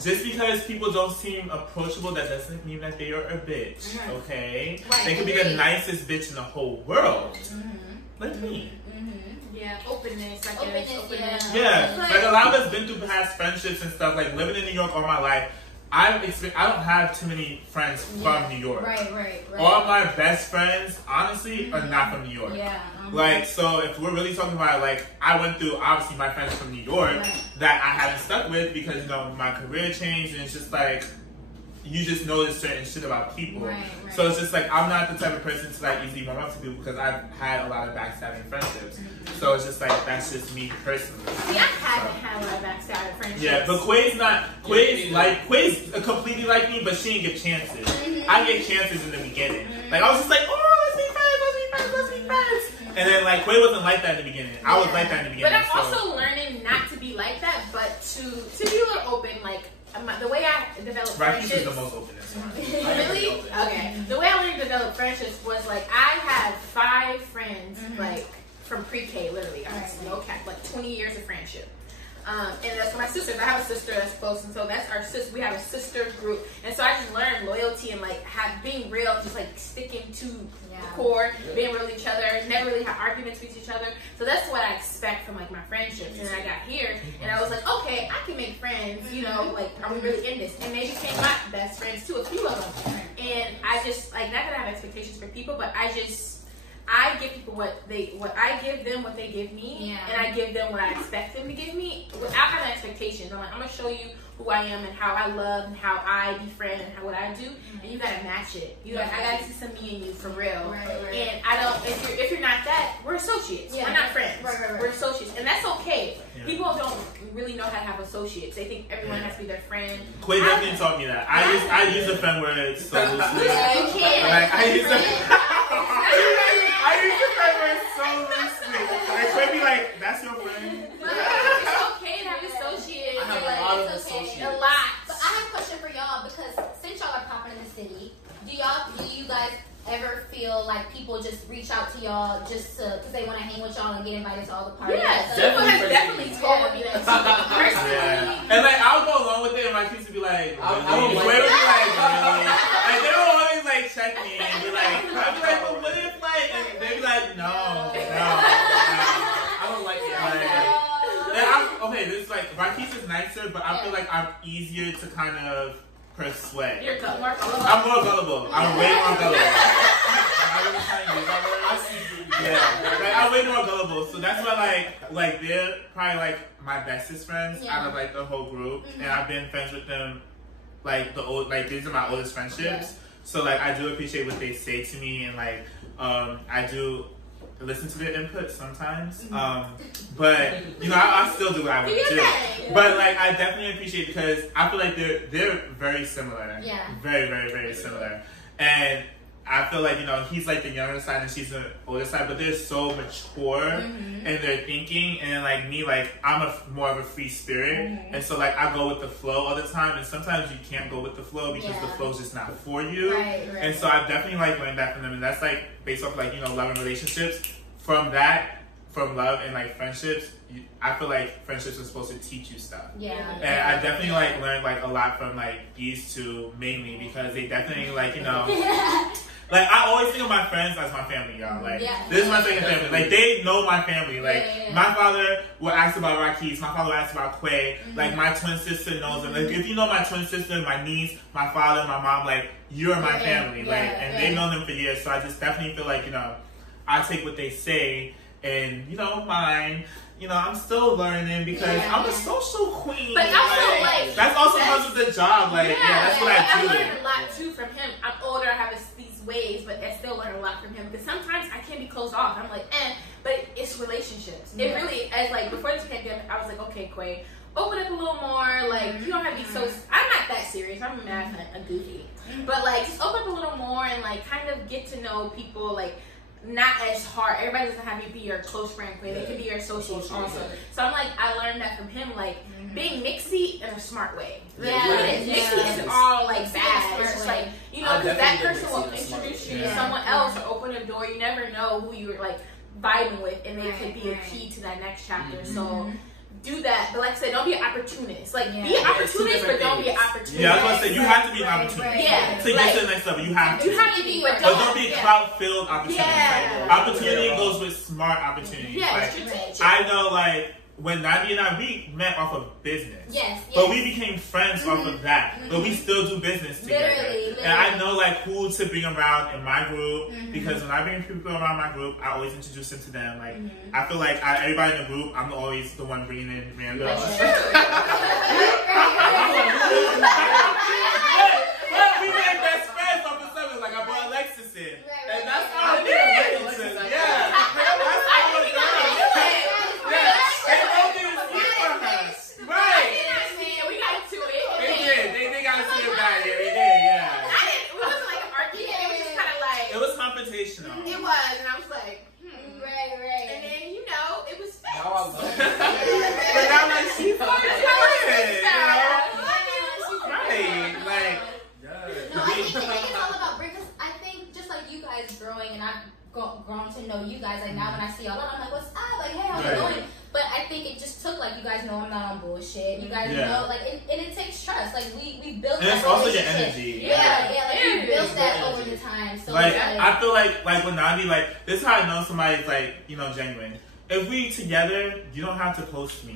just because people don't seem approachable, that doesn't mean that they are a bitch, okay? They could be the nicest bitch in the whole world. Like me. Yeah, openness, I guess. Openness. Yeah, like a lot of us been through past friendships and stuff. Like living in New York all my life, I don't have too many friends from New York. Right. All my best friends, honestly, are not from New York. Like, so if we're really talking about, like, I went through, obviously, my friends from New York that I haven't stuck with because, you know, my career changed, and it's just like, you just notice certain shit about people. So it's just like, I'm not the type of person to like easily warm up to people because I've had a lot of backstabbing friendships. So it's just like, that's just me personally. See, I haven't had a lot of backstabbing friendships. Yeah, but Quay's completely like me, but she didn't give chances. I gave chances in the beginning. Like, I was just like, oh, let's be friends. And then like, Quay wasn't like that in the beginning. I was like that in the beginning. But I'm also learning not to be like that, but to be a little open, like, the way I developed friendships. Is the most openest one. Really? Okay. The way I learned to develop friendships was like I had 5 friends like from pre-K, literally, guys. No cap, like 20 years of friendship. And that's my sisters. I have a sister that's close, and so that's our sister. We have a sister group, and so I just learned loyalty and like being real, just like sticking to the core, being real with each other. Never really had arguments with each other. So that's what I expect from like my friendships. And then I got here, and I was like, okay, I can make friends. You know, like are we really in this? And they became my best friends too, a few of them. And I just like not that I have expectations for people, but I give people what I give them what they give me, and I give them what I expect them to give me without having expectations. I'm like, I'm gonna show you who I am and how I love and how I befriend and what I do, and you gotta match it. I gotta see some me in you for real. And I don't. If you're not that, we're associates. We're not friends. We're associates, and that's okay. People don't really know how to have associates. They think everyone has to be their friend. Quay definitely taught me that. I use the friend word so loosely. You can't. Like I use the friend word so loosely. Like Quay be like, that's your friend. It's okay to have associates. I have a lot of associates. A lot. But I have a question for y'all because since y'all are popping in the city, do you guys ever feel like people just reach out to y'all just because they want to hang with y'all and get invited to all the parties? Yes, people have definitely told me that personally. And like I'll go along with it, and my kids would be like, really? Like they will always like check me and be like, I'd be like, but what if like? And they'd be like, no. I don't like it. Okay, this is like Marquise is nicer, but I feel like I'm easier to kind of persuade. You're more gullible. I'm more gullible. I'm way more gullible. I'm way more gullible. So that's why like they're probably like my bestest friends out of like the whole group, and I've been friends with them like these are my oldest friendships. So like I do appreciate what they say to me, and like I do listen to their input sometimes. But you know, I still do what I want to do. But like I definitely appreciate because I feel like they're very similar. Very, very, very similar. And I feel like, you know, he's like the younger side and she's the older side, but they're so mature in their thinking, and like me, like I'm more of a free spirit, and so like I go with the flow all the time, and sometimes you can't go with the flow because the flow's just not for you. And so I definitely like learned that from them, and that's like based off like, you know, love and relationships. From love and like friendships, I feel like friendships are supposed to teach you stuff. And I definitely like learned like a lot from like these two mainly because they definitely like, you know. Like, I always think of my friends as my family, y'all. Like, this is my second family. Like, they know my family. Like, my father will ask about Rakis. My father will ask about Quay. Like, my twin sister knows them. Like, if you know my twin sister, my niece, my father, my mom, like, you're my family. Like, and they've known them for years. So I just definitely feel like, you know, I take what they say and, you know, mine. You know, I'm still learning because I'm a social queen. But also, like that's also comes with the job. Like, that's what I do. I learned a lot too from him. I'm older, I have these ways, but I still learn a lot from him because sometimes I can be closed off. I'm like, but it's relationships. It really, as like before this pandemic, I was like, okay, Quay, open up a little more. Like, you don't have to be so. I'm not that serious. I'm not a goofy, but like, just open up a little more and like kind of get to know people. Like, not as hard. Everybody doesn't have to be your close friend, but they can be your associates also. So I'm like, I learned that from him. Like, being mixy in a smart way. Mixy isn't all like bad. It's just like, you know, because that person will introduce you to someone else or open a door. You never know who you're like vibing with, and they could be a key to that next chapter. So do that, but like I said, don't be an opportunist. Like, be an opportunist, but don't be an opportunist. Yeah, I was gonna say, you have to be an opportunist. Yeah, to get to the next level, you have to. You have to be, but don't be clout-filled opportunity. Yeah. Like, opportunity goes with smart opportunity. Yeah, like, strategic. I know, like, when Nandi and I, we met off of business. Yes. But we became friends off of that. But we still do business together. Literally. And I know, like, who to bring around in my group. Because when I bring people around my group, I always introduce them to them. Like, I feel like everybody in the group, I'm always the one bringing in random. Well, we made best friends off of something. Like, I brought Alexis in. And that's all it is. Yeah. That's all it is. They got to see it back. Yeah, they did. Yeah. It wasn't like an argument. It was just kind of like. It was confrontational. It was, and I was like, Right. And then, you know, it was fixed. Now I love it. But now, like, she fucking it. Right. Like, no, I think it's all about because I think just like you guys growing, and I've grown to know you guys. Like, now when I see y'all, I'm like, what's up? Like, hey, how's it going? But I think it just took, like, you guys know I'm not on bullshit. You guys know, like, and it takes trust. Like, we built that. And it's also your energy. Like, we built that over the time. So, like, I feel like with Nandi, like, this is how I know somebody's, like, you know, genuine. If we together, you don't have to post me.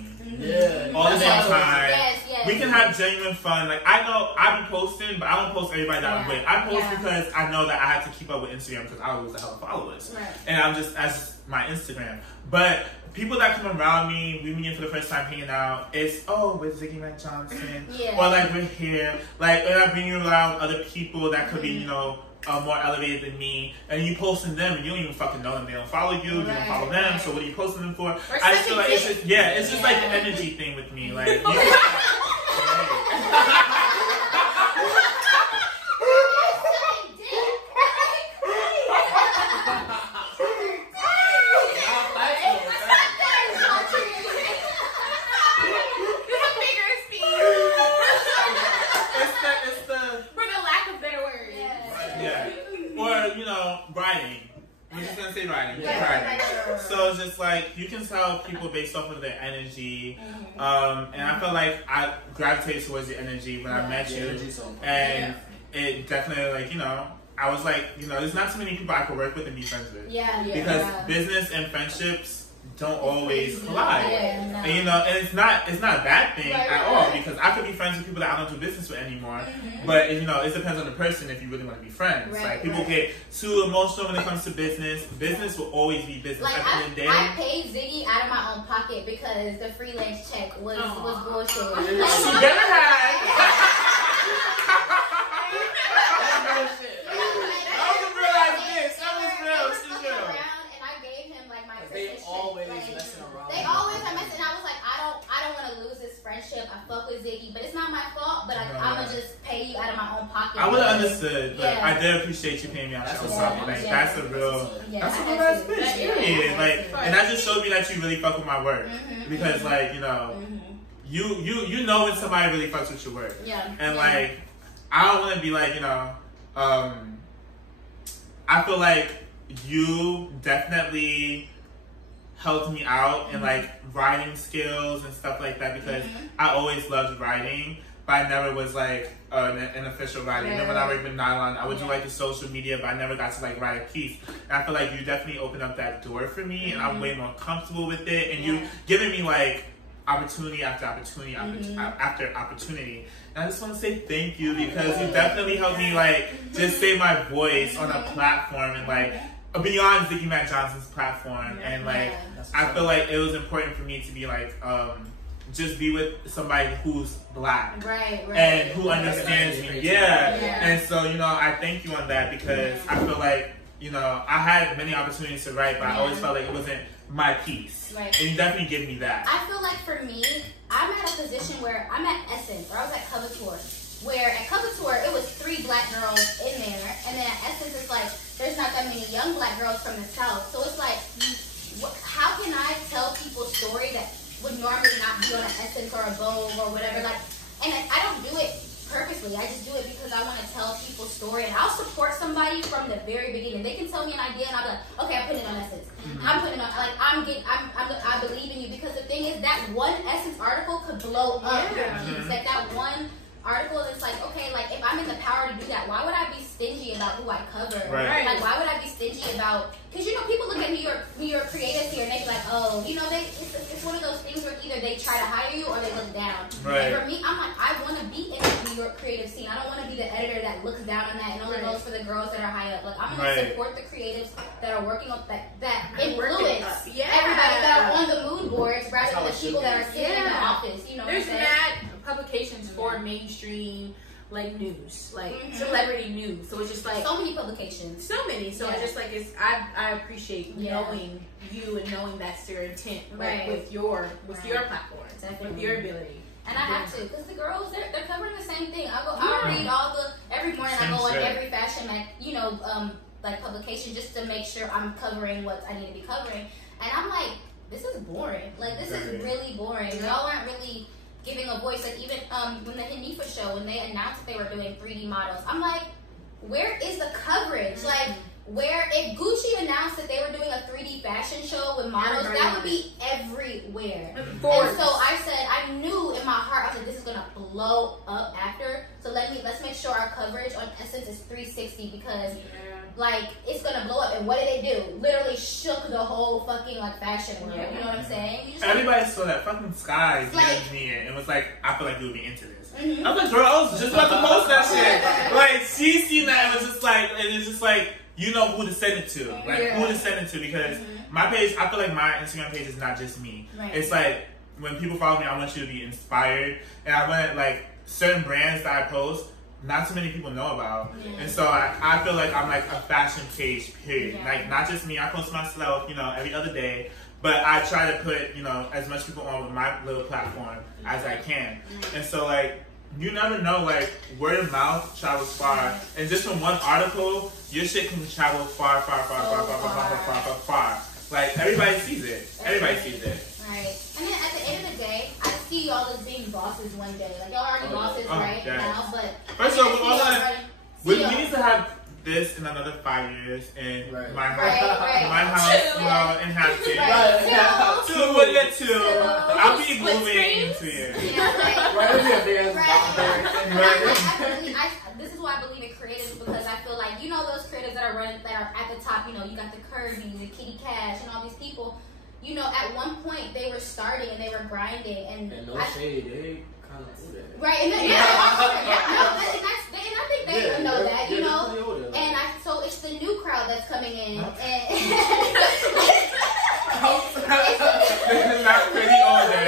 All the damn time. Yes. We can have genuine fun. Like, I know I be posting, but I don't post everybody that I'm with. I post because I know that I have to keep up with Instagram because I lose a hell of followers. Right. And I'm just, that's my Instagram. But people that come around me, we meet for the first time hanging out, it's, we're Ziggy Mack-Johnson. Or like, we're here. Like, and I bring you around other people that could be, you know, more elevated than me, and you posting them, and you don't even fucking know them. They don't follow you. You don't follow them. So what are you posting them for? I just feel like it's just it's just like the energy thing with me. Like, writing. I'm just gonna say writing. So it's just like you can tell people based off of their energy, and I felt like I gravitated towards your energy when I met you, and it definitely, like, you know, I was like, you know, there's not too many people I could work with and be friends with, because business and friendships don't always collide, and you know, and it's not a bad thing at all, because I could be friends with people that I don't do business with anymore, but you know, it depends on the person if you really want to be friends. Like, people get too emotional when it comes to business. Business will always be business. Like, at the end of the day, I paid Ziggy out of my own pocket because the freelance check was bullshit. She better have. I fuck with Ziggy, but it's not my fault. But I'ma just pay you out of my own pocket. I would have understood, but I did appreciate you paying me out of your own pocket. Like, that's a real nice bitch. Like, and that just showed me that you really fuck with my work, because like, you know, you know when somebody really fucks with your work. And like, I don't want to be like, you know, I feel like you definitely helped me out in like writing skills and stuff like that, because I always loved writing, but I never was like an official writer. Even when I worked with Nylon, I would do like the social media, but I never got to like write a piece. And I feel like you definitely opened up that door for me, and I'm way more comfortable with it. And you giving me like opportunity after opportunity after opportunity. And I just want to say thank you, because you definitely helped me like just say my voice on a platform, and like beyond Ziggy Mack-Johnson's platform, and like I feel like it was important for me to be like just be with somebody who's black, and who understands me, and so, you know, I thank you on that, because I feel like, you know, I had many opportunities to write, but I always felt like it wasn't my piece. Right. And you definitely give me that. I feel like for me, I'm at a position where I'm at Essence, or I was at Couture, where at Couture, it was 3 black girls in there, and then at Essence, it's like, there's not that many young black girls from the South. So it's like, how can I tell people's story that would normally not be on an Essence or a Vogue or whatever? Like, and I don't do it purposely. I just do it because I want to tell people's story, and I'll support somebody from the very beginning. They can tell me an idea, and I'll be like, okay, I'm putting it on Essence. I'm putting it on, like, I believe in you, because the thing is that one Essence article could blow up your piece. Like that one article that's like, okay, like if I'm in the power to do that, why would I be stingy about who I cover? Right. Like why would I be stingy about, because you know people look at New York creatives here and they be like, oh, you know, it's one of those things where either they try to hire you or they look down. Right. And for me, I'm like, I want to be in the New York creative scene. I don't want to be the editor that looks down on that and only goes for the girls that are high up. Like I'm gonna support the creatives that are working on that influence everybody that are on the mood boards rather than the people that are sitting in the office. You know, there's mad publications for mainstream like news, like celebrity news. So it's just like so many publications, so many. So it's just like I appreciate knowing you and knowing that's your intent, like with your platform, with your ability. And I have to, because the girls they're covering the same thing. I read every morning. I go on every fashion like publication just to make sure I'm covering what I need to be covering. And I'm like, this is boring. Like this is really boring. Y'all aren't really giving a voice. Like even when the Hanifa show, when they announced that they were doing 3D models, I'm like, where is the coverage? Like, where if Gucci announced that they were doing a 3D fashion show with models, that would be everywhere. And so I said, I knew in my heart, I was like, this is gonna blow up after. So let's make sure our coverage on Essence is 360, because like it's gonna blow up. And what did they do? Literally shook the whole fucking like fashion world. You know what I'm saying? Everybody saw that fucking Sky DM'd me and was like, I feel like you would be into this. I was like, girl, I was just about to post that shit. Like she seen that and was just like, you know who to send it to. Like who to send it to, because my page, I feel like my Instagram page is not just me. It's like when people follow me, I want you to be inspired, and I want like certain brands that I post, not too many people know about. And so I feel like I'm like a fashion page, period. Like not just me, I post myself, you know, every other day, but I try to put, you know, as much people on with my little platform as I can. And so like, you never know, like word of mouth travels far, and just from one article, your shit can travel far. Like everybody sees it. Everybody sees it. Right. And then at the end of the day, I see y'all as being bosses one day. Like y'all already bosses now, but first of all, we need to have this in another 5 years in my house, my house, you know, in Hampton. Two, we'll get 2. I'll be moving in 2 years. This is why I believe in creatives, because I feel like, you know, those creatives that are at the top, you know, you got the Kirby's, the Kitty Cash, and all these people. You know, at one point they were starting and they were grinding, and no shade, they kind of do that. Right, and then, and I think they know that, you know. And so it's the new crowd that's coming in, and it's not pretty older.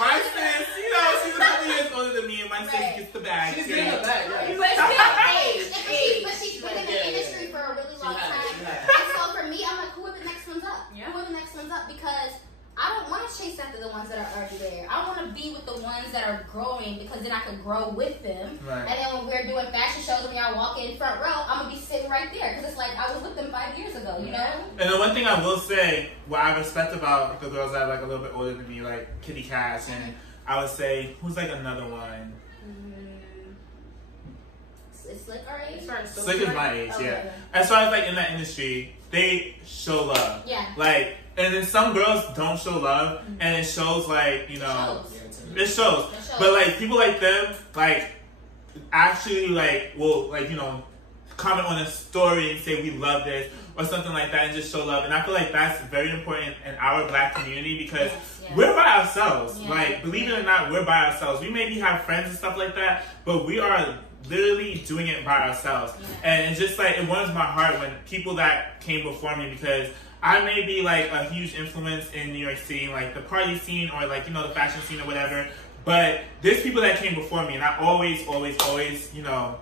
My sis, you know, she's a couple years older than me, and my sis gets the bag. She's getting the bag, but she's been in the industry for a really long time. And so for me, I'm like, who are the next ones up? Who are the next ones up? Because I don't want to chase after the ones that are already there. I want to be with the ones that are growing, because then I can grow with them. And then when we're doing fashion shows and we all walk in front row, I'm going to be sitting right there, because it's like I was with them 5 years ago, you know? And the one thing I will say, what I respect about the girls that are like a little bit older than me, like Kitty Cash, and I would say, who's like another one? Is Slick our age? Slick is my age, As far as like in that industry, they show love. Like, and then some girls don't show love, and it shows like, you know, it shows. But like people like them, like actually like will like, you know, comment on a story and say we love this or something like that, and just show love. And I feel like that's very important in our black community, because we're by ourselves. Like, believe it or not, we're by ourselves. We maybe have friends and stuff like that, but we are literally doing it by ourselves. And it's just like, it warms my heart when people that came before me, because I may be like a huge influence in New York City, like the party scene or like, you know, the fashion scene or whatever, but there's people that came before me, and I always, you know,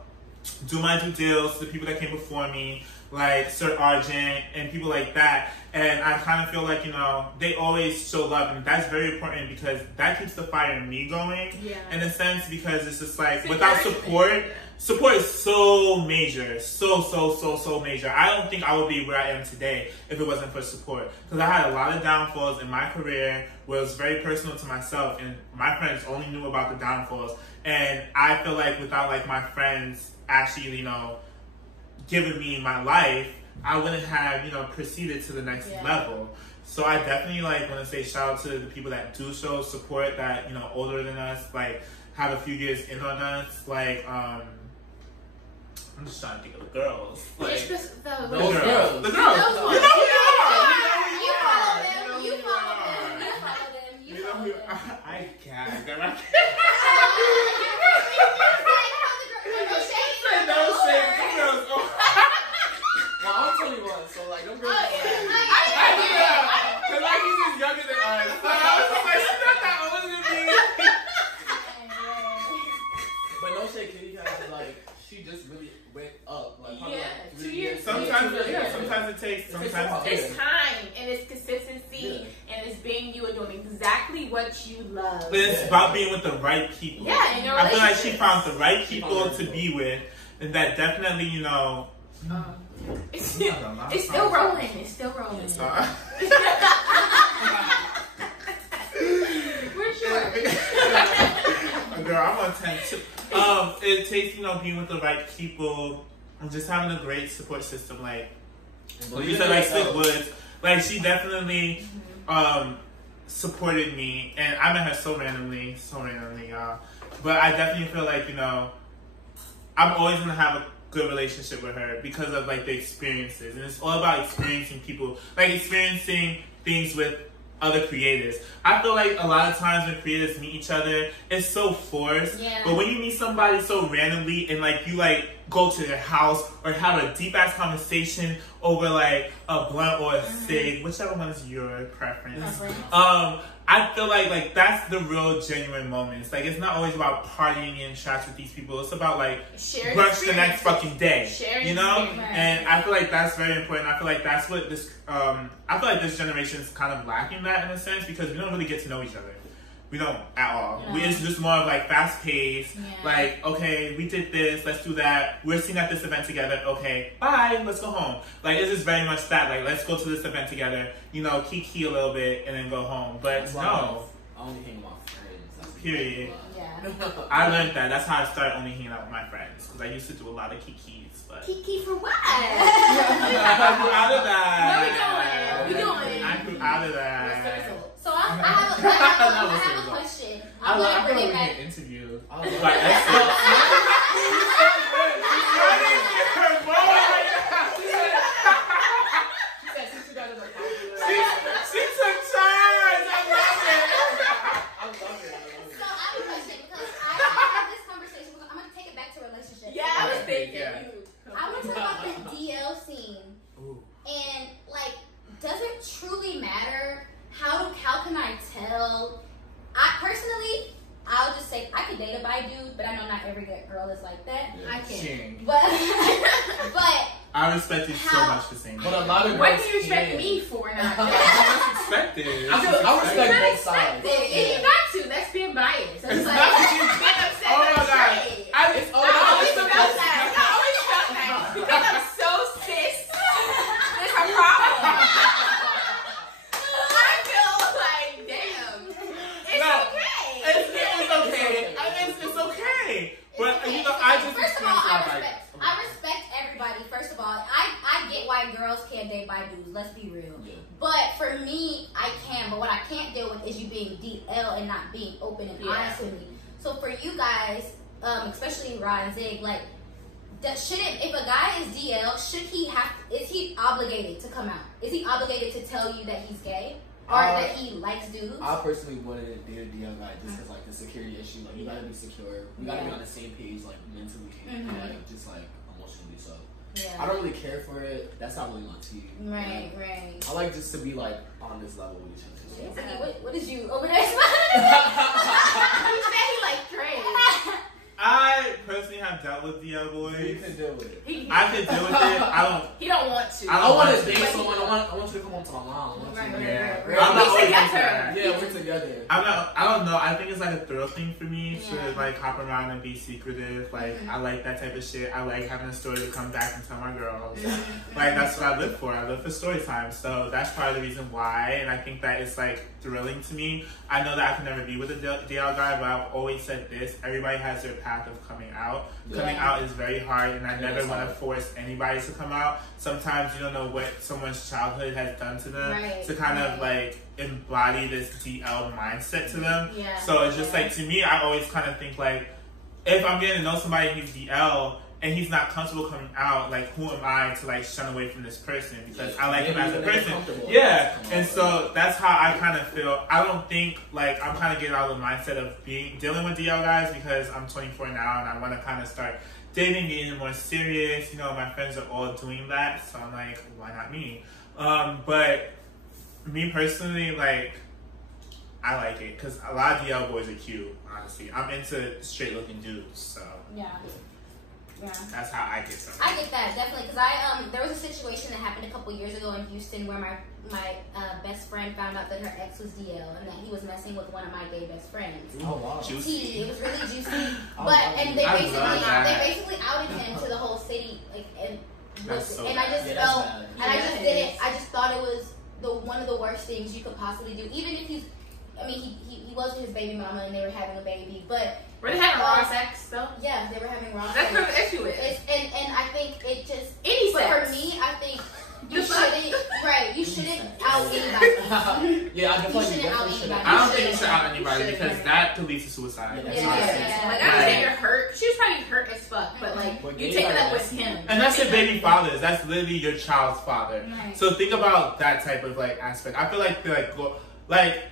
do my due deals to the people that came before me, like Sir Argent and people like that. And I kind of feel like, you know, they always show love, and that's very important because that keeps the fire in me going, in a sense, because it's just like, without support is so major, so major. I don't think I would be where I am today if it wasn't for support, because I had a lot of downfalls in my career where it was very personal to myself, and my friends only knew about the downfalls. And I feel like without like my friends actually, you know, giving me my life, I wouldn't have, you know, proceeded to the next level. So I definitely like want to say shout out to the people that do show support, that, you know, older than us, like have a few years in on us. Like I'm just trying to think of the girls. Like the girls. The girls. You know who you are. You follow them. I can't. No shade. The girls. Well, I'm 21, so like, don't go. Cause like he's just younger than us. So I was just like, she's not that old than me. But no shade, Kitty Cat, like, she just really went up. Like, probably like 2 years. Sometimes it takes. It's time, and it's consistency, and it's being you and doing exactly what you love. It's about being with the right people. Yeah, in your I feel like she found the right people to be with, and that definitely, you know. It's still rolling. It's still rolling. We're sure. Girl, I'm on 10 too. It takes, you know, being with the right people and just having a great support system. Like you said, like Slick Woods, like she definitely supported me, and I met her so randomly, y'all. But I definitely feel like, you know, I'm always gonna have a good relationship with her because of like the experiences, and it's all about experiencing people, like experiencing things with other creators. I feel like a lot of times when creators meet each other, it's so forced. But when you meet somebody so randomly and like you like go to their house or have a deep ass conversation over like a blunt or a cig, whichever one is your preference. I feel like that's the real genuine moments. Like it's not always about partying and chats with these people. It's about like brunch the next fucking day. You know? And I feel like that's very important. I feel like that's what this I feel like this generation is kind of lacking that in a sense, because we don't really get to know each other. We don't at all. It's just more of like fast paced. Like, okay, we did this, let's do that. We're seen at this event together. Okay, bye, let's go home. Like it's just very much that. Like, let's go to this event together. You know, kiki a little bit and then go home. But no, I only hang with my friends. Period. I learned that. That's how I started only hanging out with my friends, because I used to do a lot of kikis. But Kiki for what? I grew out of that. Where we going? I grew out of that. So I have a question. I'm gonna bring it back. Interview. She took charge. I love it. So I have a question, because I had this conversation. I'm gonna take it back to relationships. I was thinking. I want to talk about the DL scene. And like, does it truly matter? How can I tell? I personally, I'll just say I could date a bi dude, but I know not every girl is like that. I can, but I respect you so much for saying that. But a lot of girls what do you expect me for? Not I respect it. I respect both sides. You got to. That's being biased. That's It's like, not that you. upset. Oh my god! I always felt that. Because I'm so cis. That's my problem. I feel like, damn. It's okay. It's okay. It's okay. But you know, I just first of all, I respect everybody. First of all, I get why girls can't date bi dudes. Let's be real. But for me, I can. But what I can't deal with is you being DL and not being open and honest with me. So for you guys, especially Rah and Zig, like, if a guy is DL, is he obligated to come out? Is he obligated to tell you that he's gay? Or that he likes dudes? I personally wouldn't date a DL guy just because, like, the security issue. Like, you gotta be secure. You gotta be on the same page, like, mentally and, like, just, like, emotionally. So, I don't really care for it. That's not really my tea. Right. I like just to be, like, on this level with each other. So. What is you over there? He said he like Trades. I personally have dealt with DL boys. You can deal with it. I can deal with it. I don't. He don't want to. I don't want to date someone. I want you to come home to my mom. I'm not We're always together. Yeah, we're together. I don't know. I think it's like a thrill thing for me to like hop around and be secretive. Like I like that type of shit. I like having a story to come back and tell my girls. Like that's what I live for. I live for story time. So that's part of the reason why. And I think that it's like thrilling to me. I know that I can never be with a DL guy, but I've always said this: everybody has their path of coming out. Coming out is very hard, and I never want to force anybody to come out. Sometimes you don't know what someone's childhood has done to them to kind of like embody this DL mindset to them. So it's just like, to me, I always kind of think like, if I'm getting to know somebody and he's DL and he's not comfortable coming out, like who am I to like shun away from this person because I like him as a person. And so that's how I kind of feel. I don't think like I'm kind of getting out of the mindset of dealing with DL guys because I'm 24 now and I want to kind of start dating, getting more serious. You know, my friends are all doing that, so I'm like, why not me? But me personally, like, I like it because a lot of DL boys are cute. Honestly, I'm into straight looking dudes, so that's how I get some. I get that definitely because there was a situation that happened a couple years ago in Houston where my best friend found out that her ex was DL and that he was messing with one of my gay best friends. Oh wow, juicy! It was really juicy. And they basically outed him to the whole city, like and I just thought it was one of the worst things you could possibly do. Even if he was with his baby mama and they were having a baby, but were they having raw sex though? Yeah, they were having raw sex. That's what the issue is. And I think it just sex. For me, I think you shouldn't out anybody. Yeah, I definitely shouldn't out anybody. I don't think you should out anybody because that could lead to suicide. Like I don't think you're hurt. She was probably hurt as fuck, but like you take it up with him. And that's your baby father's. That's literally your child's father. So think about that type of like aspect. I feel like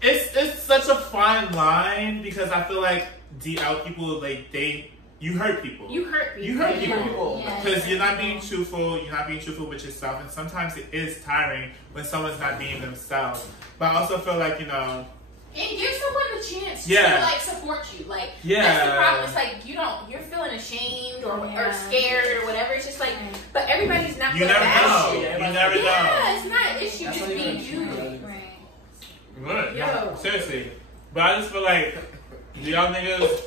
it's such a fine line because I feel like DL people you hurt people. You hurt people because you're not being truthful. You're not being truthful with yourself, and sometimes it is tiring when someone's not being themselves. But I also feel like and give someone the chance to like support you. Like that's the problem. It's like you're feeling ashamed or scared or whatever. It's just like, but everybody's not. You never know. You never know. Yeah, it's not an issue. Just being you. Right. Yo. Seriously, but I just feel like y'all niggas.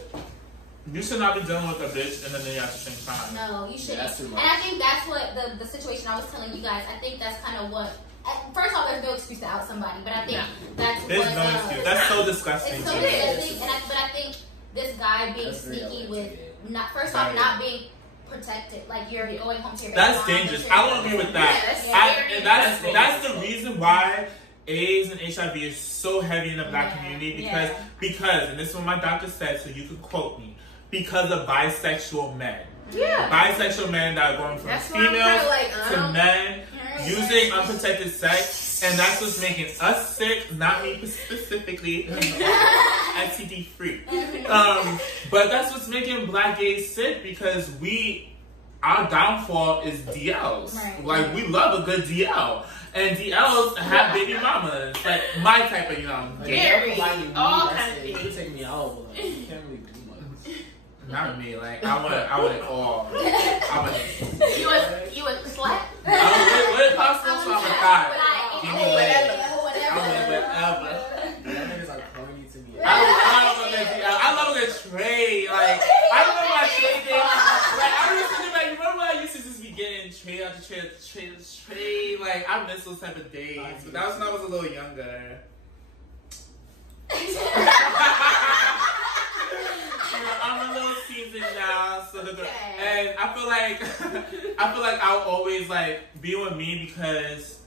You should not be dealing with a bitch and a nigga at the same time. No, you shouldn't. That's too much. And I think that's what the situation I was telling you guys. I think that's kind of what. First off, there's no excuse to out somebody, but I think there's no excuse. That's so disgusting. It's so disgusting, but I think this guy being sneaky with not being protected, like you're going home to your. That's dangerous. I don't agree with that. That's the reason why AIDS and HIV is so heavy in the black community because and this is what my doctor said, so you can quote me. Because of bisexual men. Bisexual men that are going from females to men using unprotected sex, and that's what's making us sick, not me specifically, STD free. But that's what's making black gays sick because our downfall is DLs. Like we love a good DL. And DLs have baby mamas. Like my type of, Gary, all kinds of things. You take me out, but like, you can't really do much. Not me. Like I want it all. You would slap? What if possible? So I'm a guy. Give me whatever. That niggas are corny to me. I love a good trade. Like I don't know my trade thing. Like I was thinking about. Remember when I used to just be getting trade after trade after trade. Like I miss those type of days. But that was when I was a little younger. I'm a little seasoned now, and I feel like I'll always like be with me because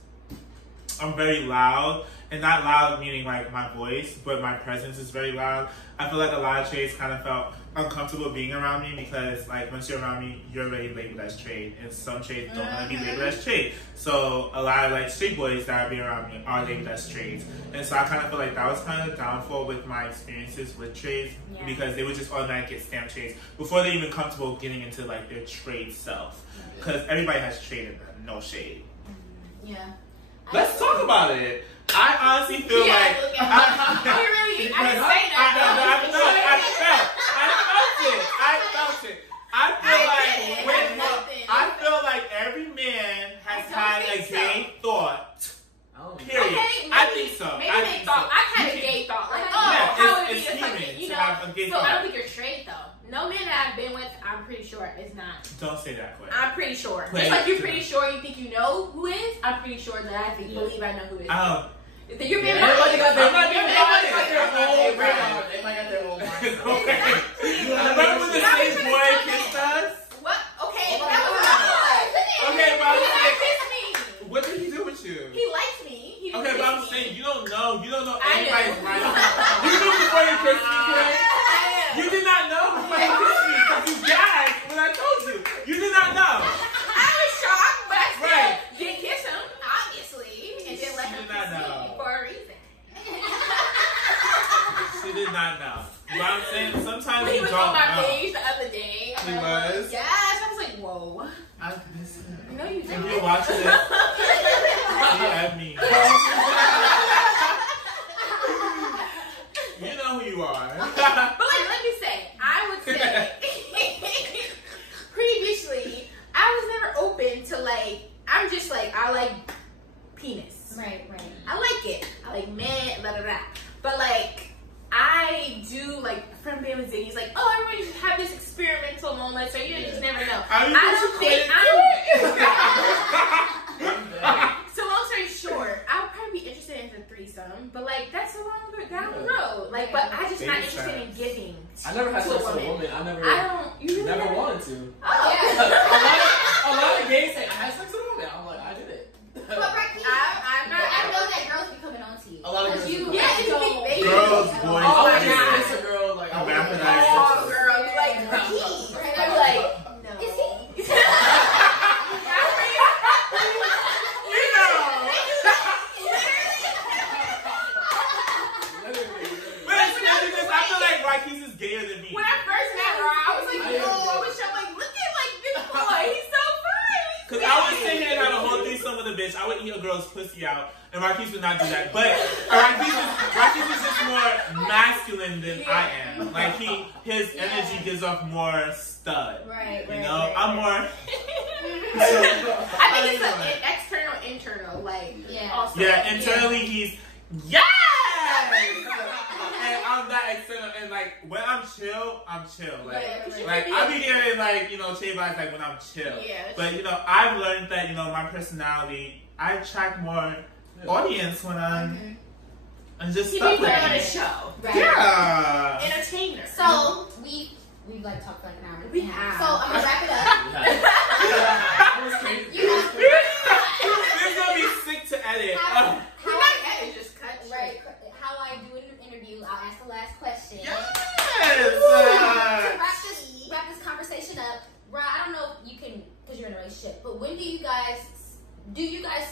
I'm very loud, and not loud meaning like my voice, but my presence is very loud. I feel like a lot of trades kind of felt uncomfortable being around me because like once you're around me, you're already labeled as trade, and some trades don't want to be labeled as trade. So a lot of like straight boys that are being around me are labeled as trades, and so I kind of feel like that was kind of downfall with my experiences with trades because they would just automatically get stamped trades before they're even comfortable getting into like their trade self, because everybody has trade in them, no shade. Let's talk about it. I honestly feel like I felt it. felt it. I feel like every man has had a gay thought. Period. Okay, I think so. Maybe they thought. I've had a gay thought. Like, how would it be if something, you know? Have a gay so thought. I don't think you're straight though. No man that I've been with, I'm pretty sure is not. Don't say that, Quay. I'm pretty sure. Just like you're pretty sure you think you know who is, I'm pretty sure that I believe I know who is. You're being everybody got their own brain. They might have their own mind. Remember when the same boy kissed us? What? Okay, that was okay, but I'm saying, kiss me. what did he do with you? He liked me. He okay, but I'm saying you don't know anybody's mind. You knew before you kissed me, Quay? You did not know before you kissed me because you gagged when I told you. You did not know. I was shocked, but I still did kiss him, obviously, and then let him kiss me for a reason. She did not know. But I'm saying sometimes when you he was don't on my know. page the other day. He was? Yes, I was like, whoa. No, you If didn't. you're watching this, you have me. You know who you are. But like, let me say, I would say previously, I was never open to like. I'm just like I like penis. Right. I like it. I like men. Da da da. But like. I do like from being with Ziggy. Like, oh, everybody should have this experimental moment, so you just never know. I don't think So long story short, I would probably be interested in the threesome, but like that's a long down the road. Like, but I just not interested in giving. I never had sex with a woman. I don't. You really never wanted to. Oh yeah. a lot of gays say I had sex with a woman. I'm like, I did it. But Ricky, I know that girls be coming on to you. A lot of girls. Girls, boys. Oh my god, it's a girl. Like, oh girl, you like he? I'm like, no. Is he? I feel like Rocky's is gayer than me. When I first met Ra, I was like, yo, I was like, look at like this boy, he's so fine. Because I would sit here and have a whole threesome with a bitch. I would eat a girl's pussy out, and Rocky's would not do that. But Rocky's is just more masculine than I am. Like his energy gives off more stud. Right. You know, I'm more. I think it's an external, internal, like also. Yeah, internally he's yes. And I'm that external, and like when I'm chill. Like I be getting like Che vibes like when I'm chill. Yeah. But I've learned that my personality, I attract more audience when I'm just stuck with on a show. Right. Yeah. Entertainer. So we've like talked like an hour. We have. So I'm gonna wrap it up. That was crazy. This is gonna be sick to edit. Just cut. Right. How I do in an interview, I'll ask the last question. Yes. To wrap this conversation up, Rah, I don't know if you can, because you're in a relationship, but when do you guys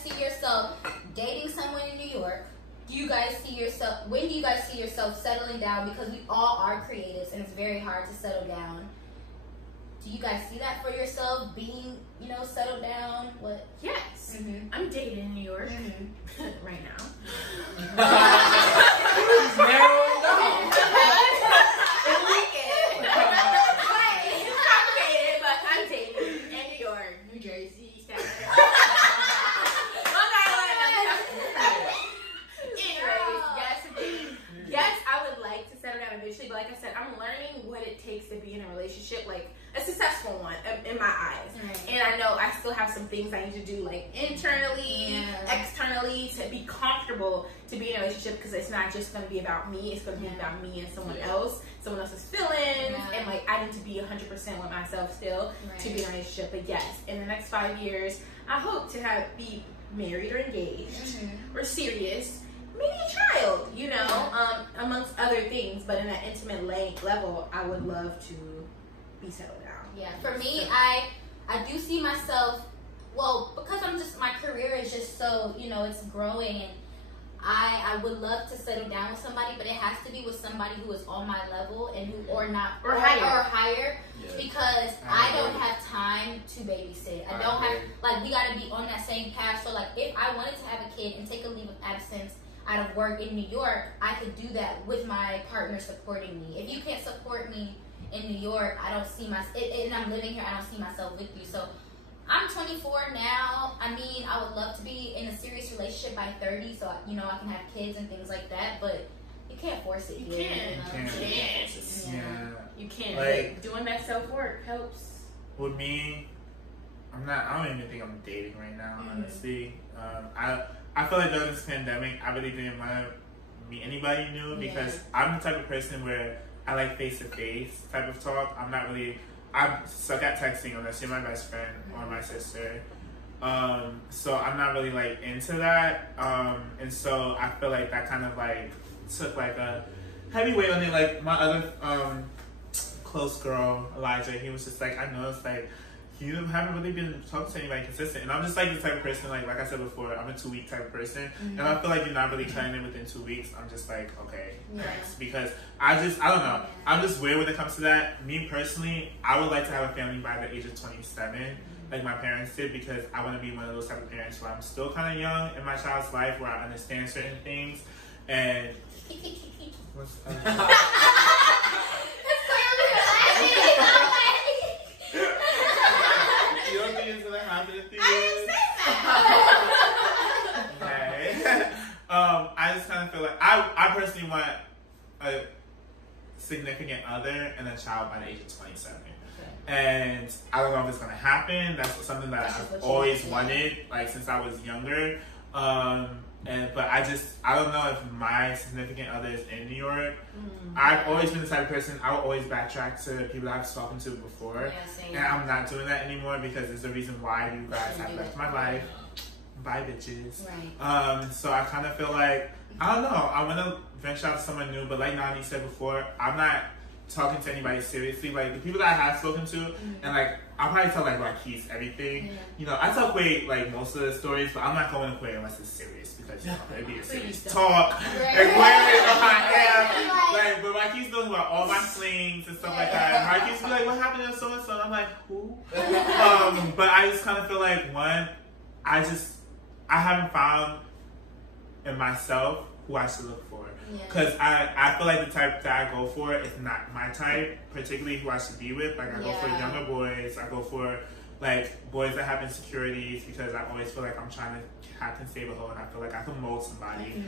see yourself dating someone in New York? When do you guys see yourself settling down? Because we all are creatives and it's very hard to settle down. Do you guys see that for yourself, being, settled down? What? Yes. Mm-hmm. I'm dating in New York right now. Narrow down. I like it. It's complicated, but I'm dating in New York, New Jersey, Staten Yes, I would like to settle down eventually, but like I said, I'm learning what it takes to be in a relationship, like a successful one in my eyes. Right. And I know I still have some things I need to do, like internally, externally, to be comfortable to be in a relationship, because it's not just going to be about me, it's going to be about me and someone else's feelings, and like I need to be 100% with myself still to be in a relationship. But yes, in the next 5 years, I hope to be married or engaged or serious. Maybe a child, amongst other things, but in an intimate level, I would love to be settled down. Yeah, for me, I do see myself, because my career is just so, it's growing, and I would love to settle down with somebody, but it has to be with somebody who is on my level and or higher, because I don't have time to babysit. I don't have, we gotta be on that same path. So if I wanted to have a kid and take a leave of absence out of work in New York, I could do that with my partner supporting me. If you can't support me in New York, I don't see and I'm living here, I don't see myself with you. So I'm 24 now. I mean, I would love to be in a serious relationship by 30, so I can have kids and things like that. But you can't force it. You can't. You can't. Like, doing that self work helps. With me, I don't even think I'm dating right now, honestly. I feel like during this pandemic, I really didn't want to meet anybody new because I'm the type of person where I like face-to-face type of talk. I suck at texting unless you're my best friend or my sister. So I'm not really like into that. And so I feel like that kind of like took like a heavy weight on it. Like my other close girl, Elijah, he was just like, I noticed like you haven't really been talking to anybody consistent. And I'm just like the type of person, like I said before, I'm a 2-week type of person. And I feel like you're not really cutting it within 2 weeks. I'm just like, okay, thanks. Because I don't know. I'm just weird when it comes to that. Me personally, I would like to have a family by the age of 27, like my parents did, because I want to be one of those type of parents where I'm still kind of young in my child's life, where I understand certain things. And what's you don't think it's gonna happen to you? Okay. I just kind of feel like I personally want a significant other and a child by the age of 27. And I don't know if it's gonna happen. That's something that I've always wanted, like since I was younger. But I don't know if my significant other is in New York. I've always been the type of person, I will always backtrack to people I've spoken to before. And I'm not doing that anymore because there's a reason why you guys have left my life. Bye, bitches. Right. So I kind of feel like, I don't know, I want to venture out to someone new, but like Nandi said before, I'm not talking to anybody seriously. Like the people that I have spoken to, and like I'll probably tell like Marquise everything. I tell Quay like most of the stories, but I'm not going to Quay unless it's serious because it'd be a serious talk. And Quay knows how I am. But Marquise knows about all my slings and stuff like that. And Marquise be like, "What happened to so and so?" And I'm like, "Who?" But I just kind of feel like I haven't found in myself who I should look for. Because I feel like the type that I go for is not my type, particularly who I should be with. Like I go for younger boys. I go for like boys that have insecurities because I always feel like I'm trying to hack and save a hoe and I feel like I can mold somebody.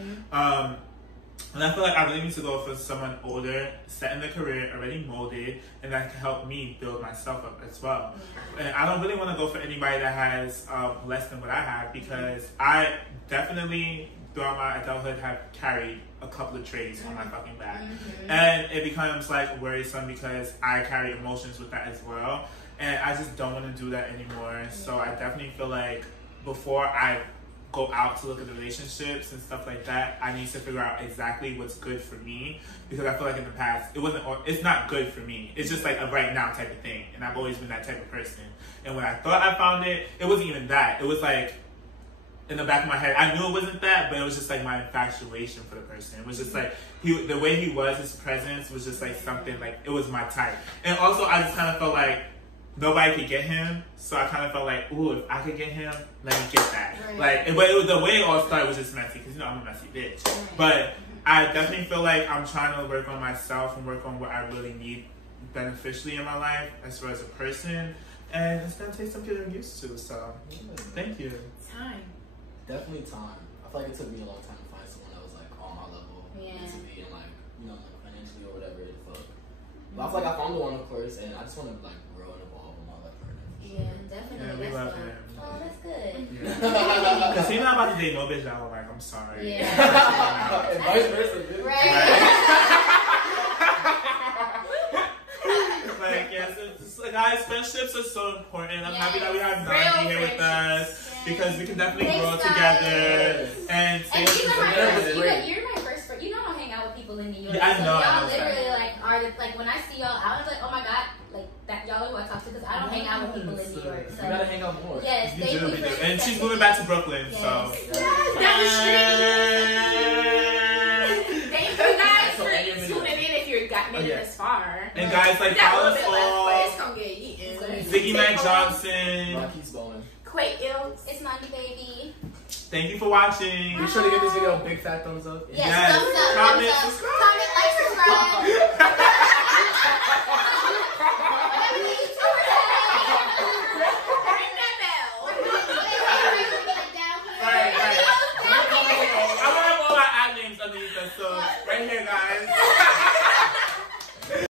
And I feel like I really need to go for someone older, set in their career, already molded, and that can help me build myself up as well. And I don't really want to go for anybody that has less than what I have because I definitely throughout my adulthood have carried a couple of traits on my fucking back. And it becomes like worrisome because I carry emotions with that as well. And I just don't want to do that anymore. So I definitely feel like before I go out to look at the relationships and stuff like that, I need to figure out exactly what's good for me. Because I feel like in the past, it's not good for me. It's just like a right now type of thing. And I've always been that type of person. And when I thought I found it, it wasn't even that. It was like, in the back of my head, I knew it wasn't that, but it was just like my infatuation for the person. It was just like, the way he was, his presence was just like something, like, it was my type. And also, I just kind of felt like nobody could get him, so I kind of felt like, ooh, if I could get him, let me get that. Like, but the way it all started was just messy, because, I'm a messy bitch. But I definitely feel like I'm trying to work on myself and work on what I really need beneficially in my life, as far as a person. And it's going to take some getting used to, so thank you. Time. Definitely time. I feel like it took me a long time to find someone that was like on my level to be and like like financially or whatever the fuck. But I feel like I found the one, of course, and I just want to like grow and evolve in my life. Definitely. Yeah, we love him. Oh, that's good. Because he's not about to date no bitch that I'm like, I'm sorry. And vice versa, bitch. Right. Like, yes, guys, friendships are so important. I'm happy that we have Nandi here with us. Because we can definitely grow together and stay you're my first friend. I don't hang out with people in New York. Yeah, I know. Y'all literally like when I see y'all out, I was like, oh my god, like that y'all are who I talk to because I don't hang out with people in New York. So you gotta hang out more. Yes, you do. And she's moving back to Brooklyn, so. Down the street. Thank you guys for tuning in if you're made it this far. And guys, like follow us all. It's gonna get eaten. Ziggy Mack-Johnson. Marquise Bowling. Quay Rah. It's Nandi, baby. Thank you for watching. Be sure to give this video a big fat thumbs up. Yes, thumbs up. Comment, subscribe. Comment, like, subscribe.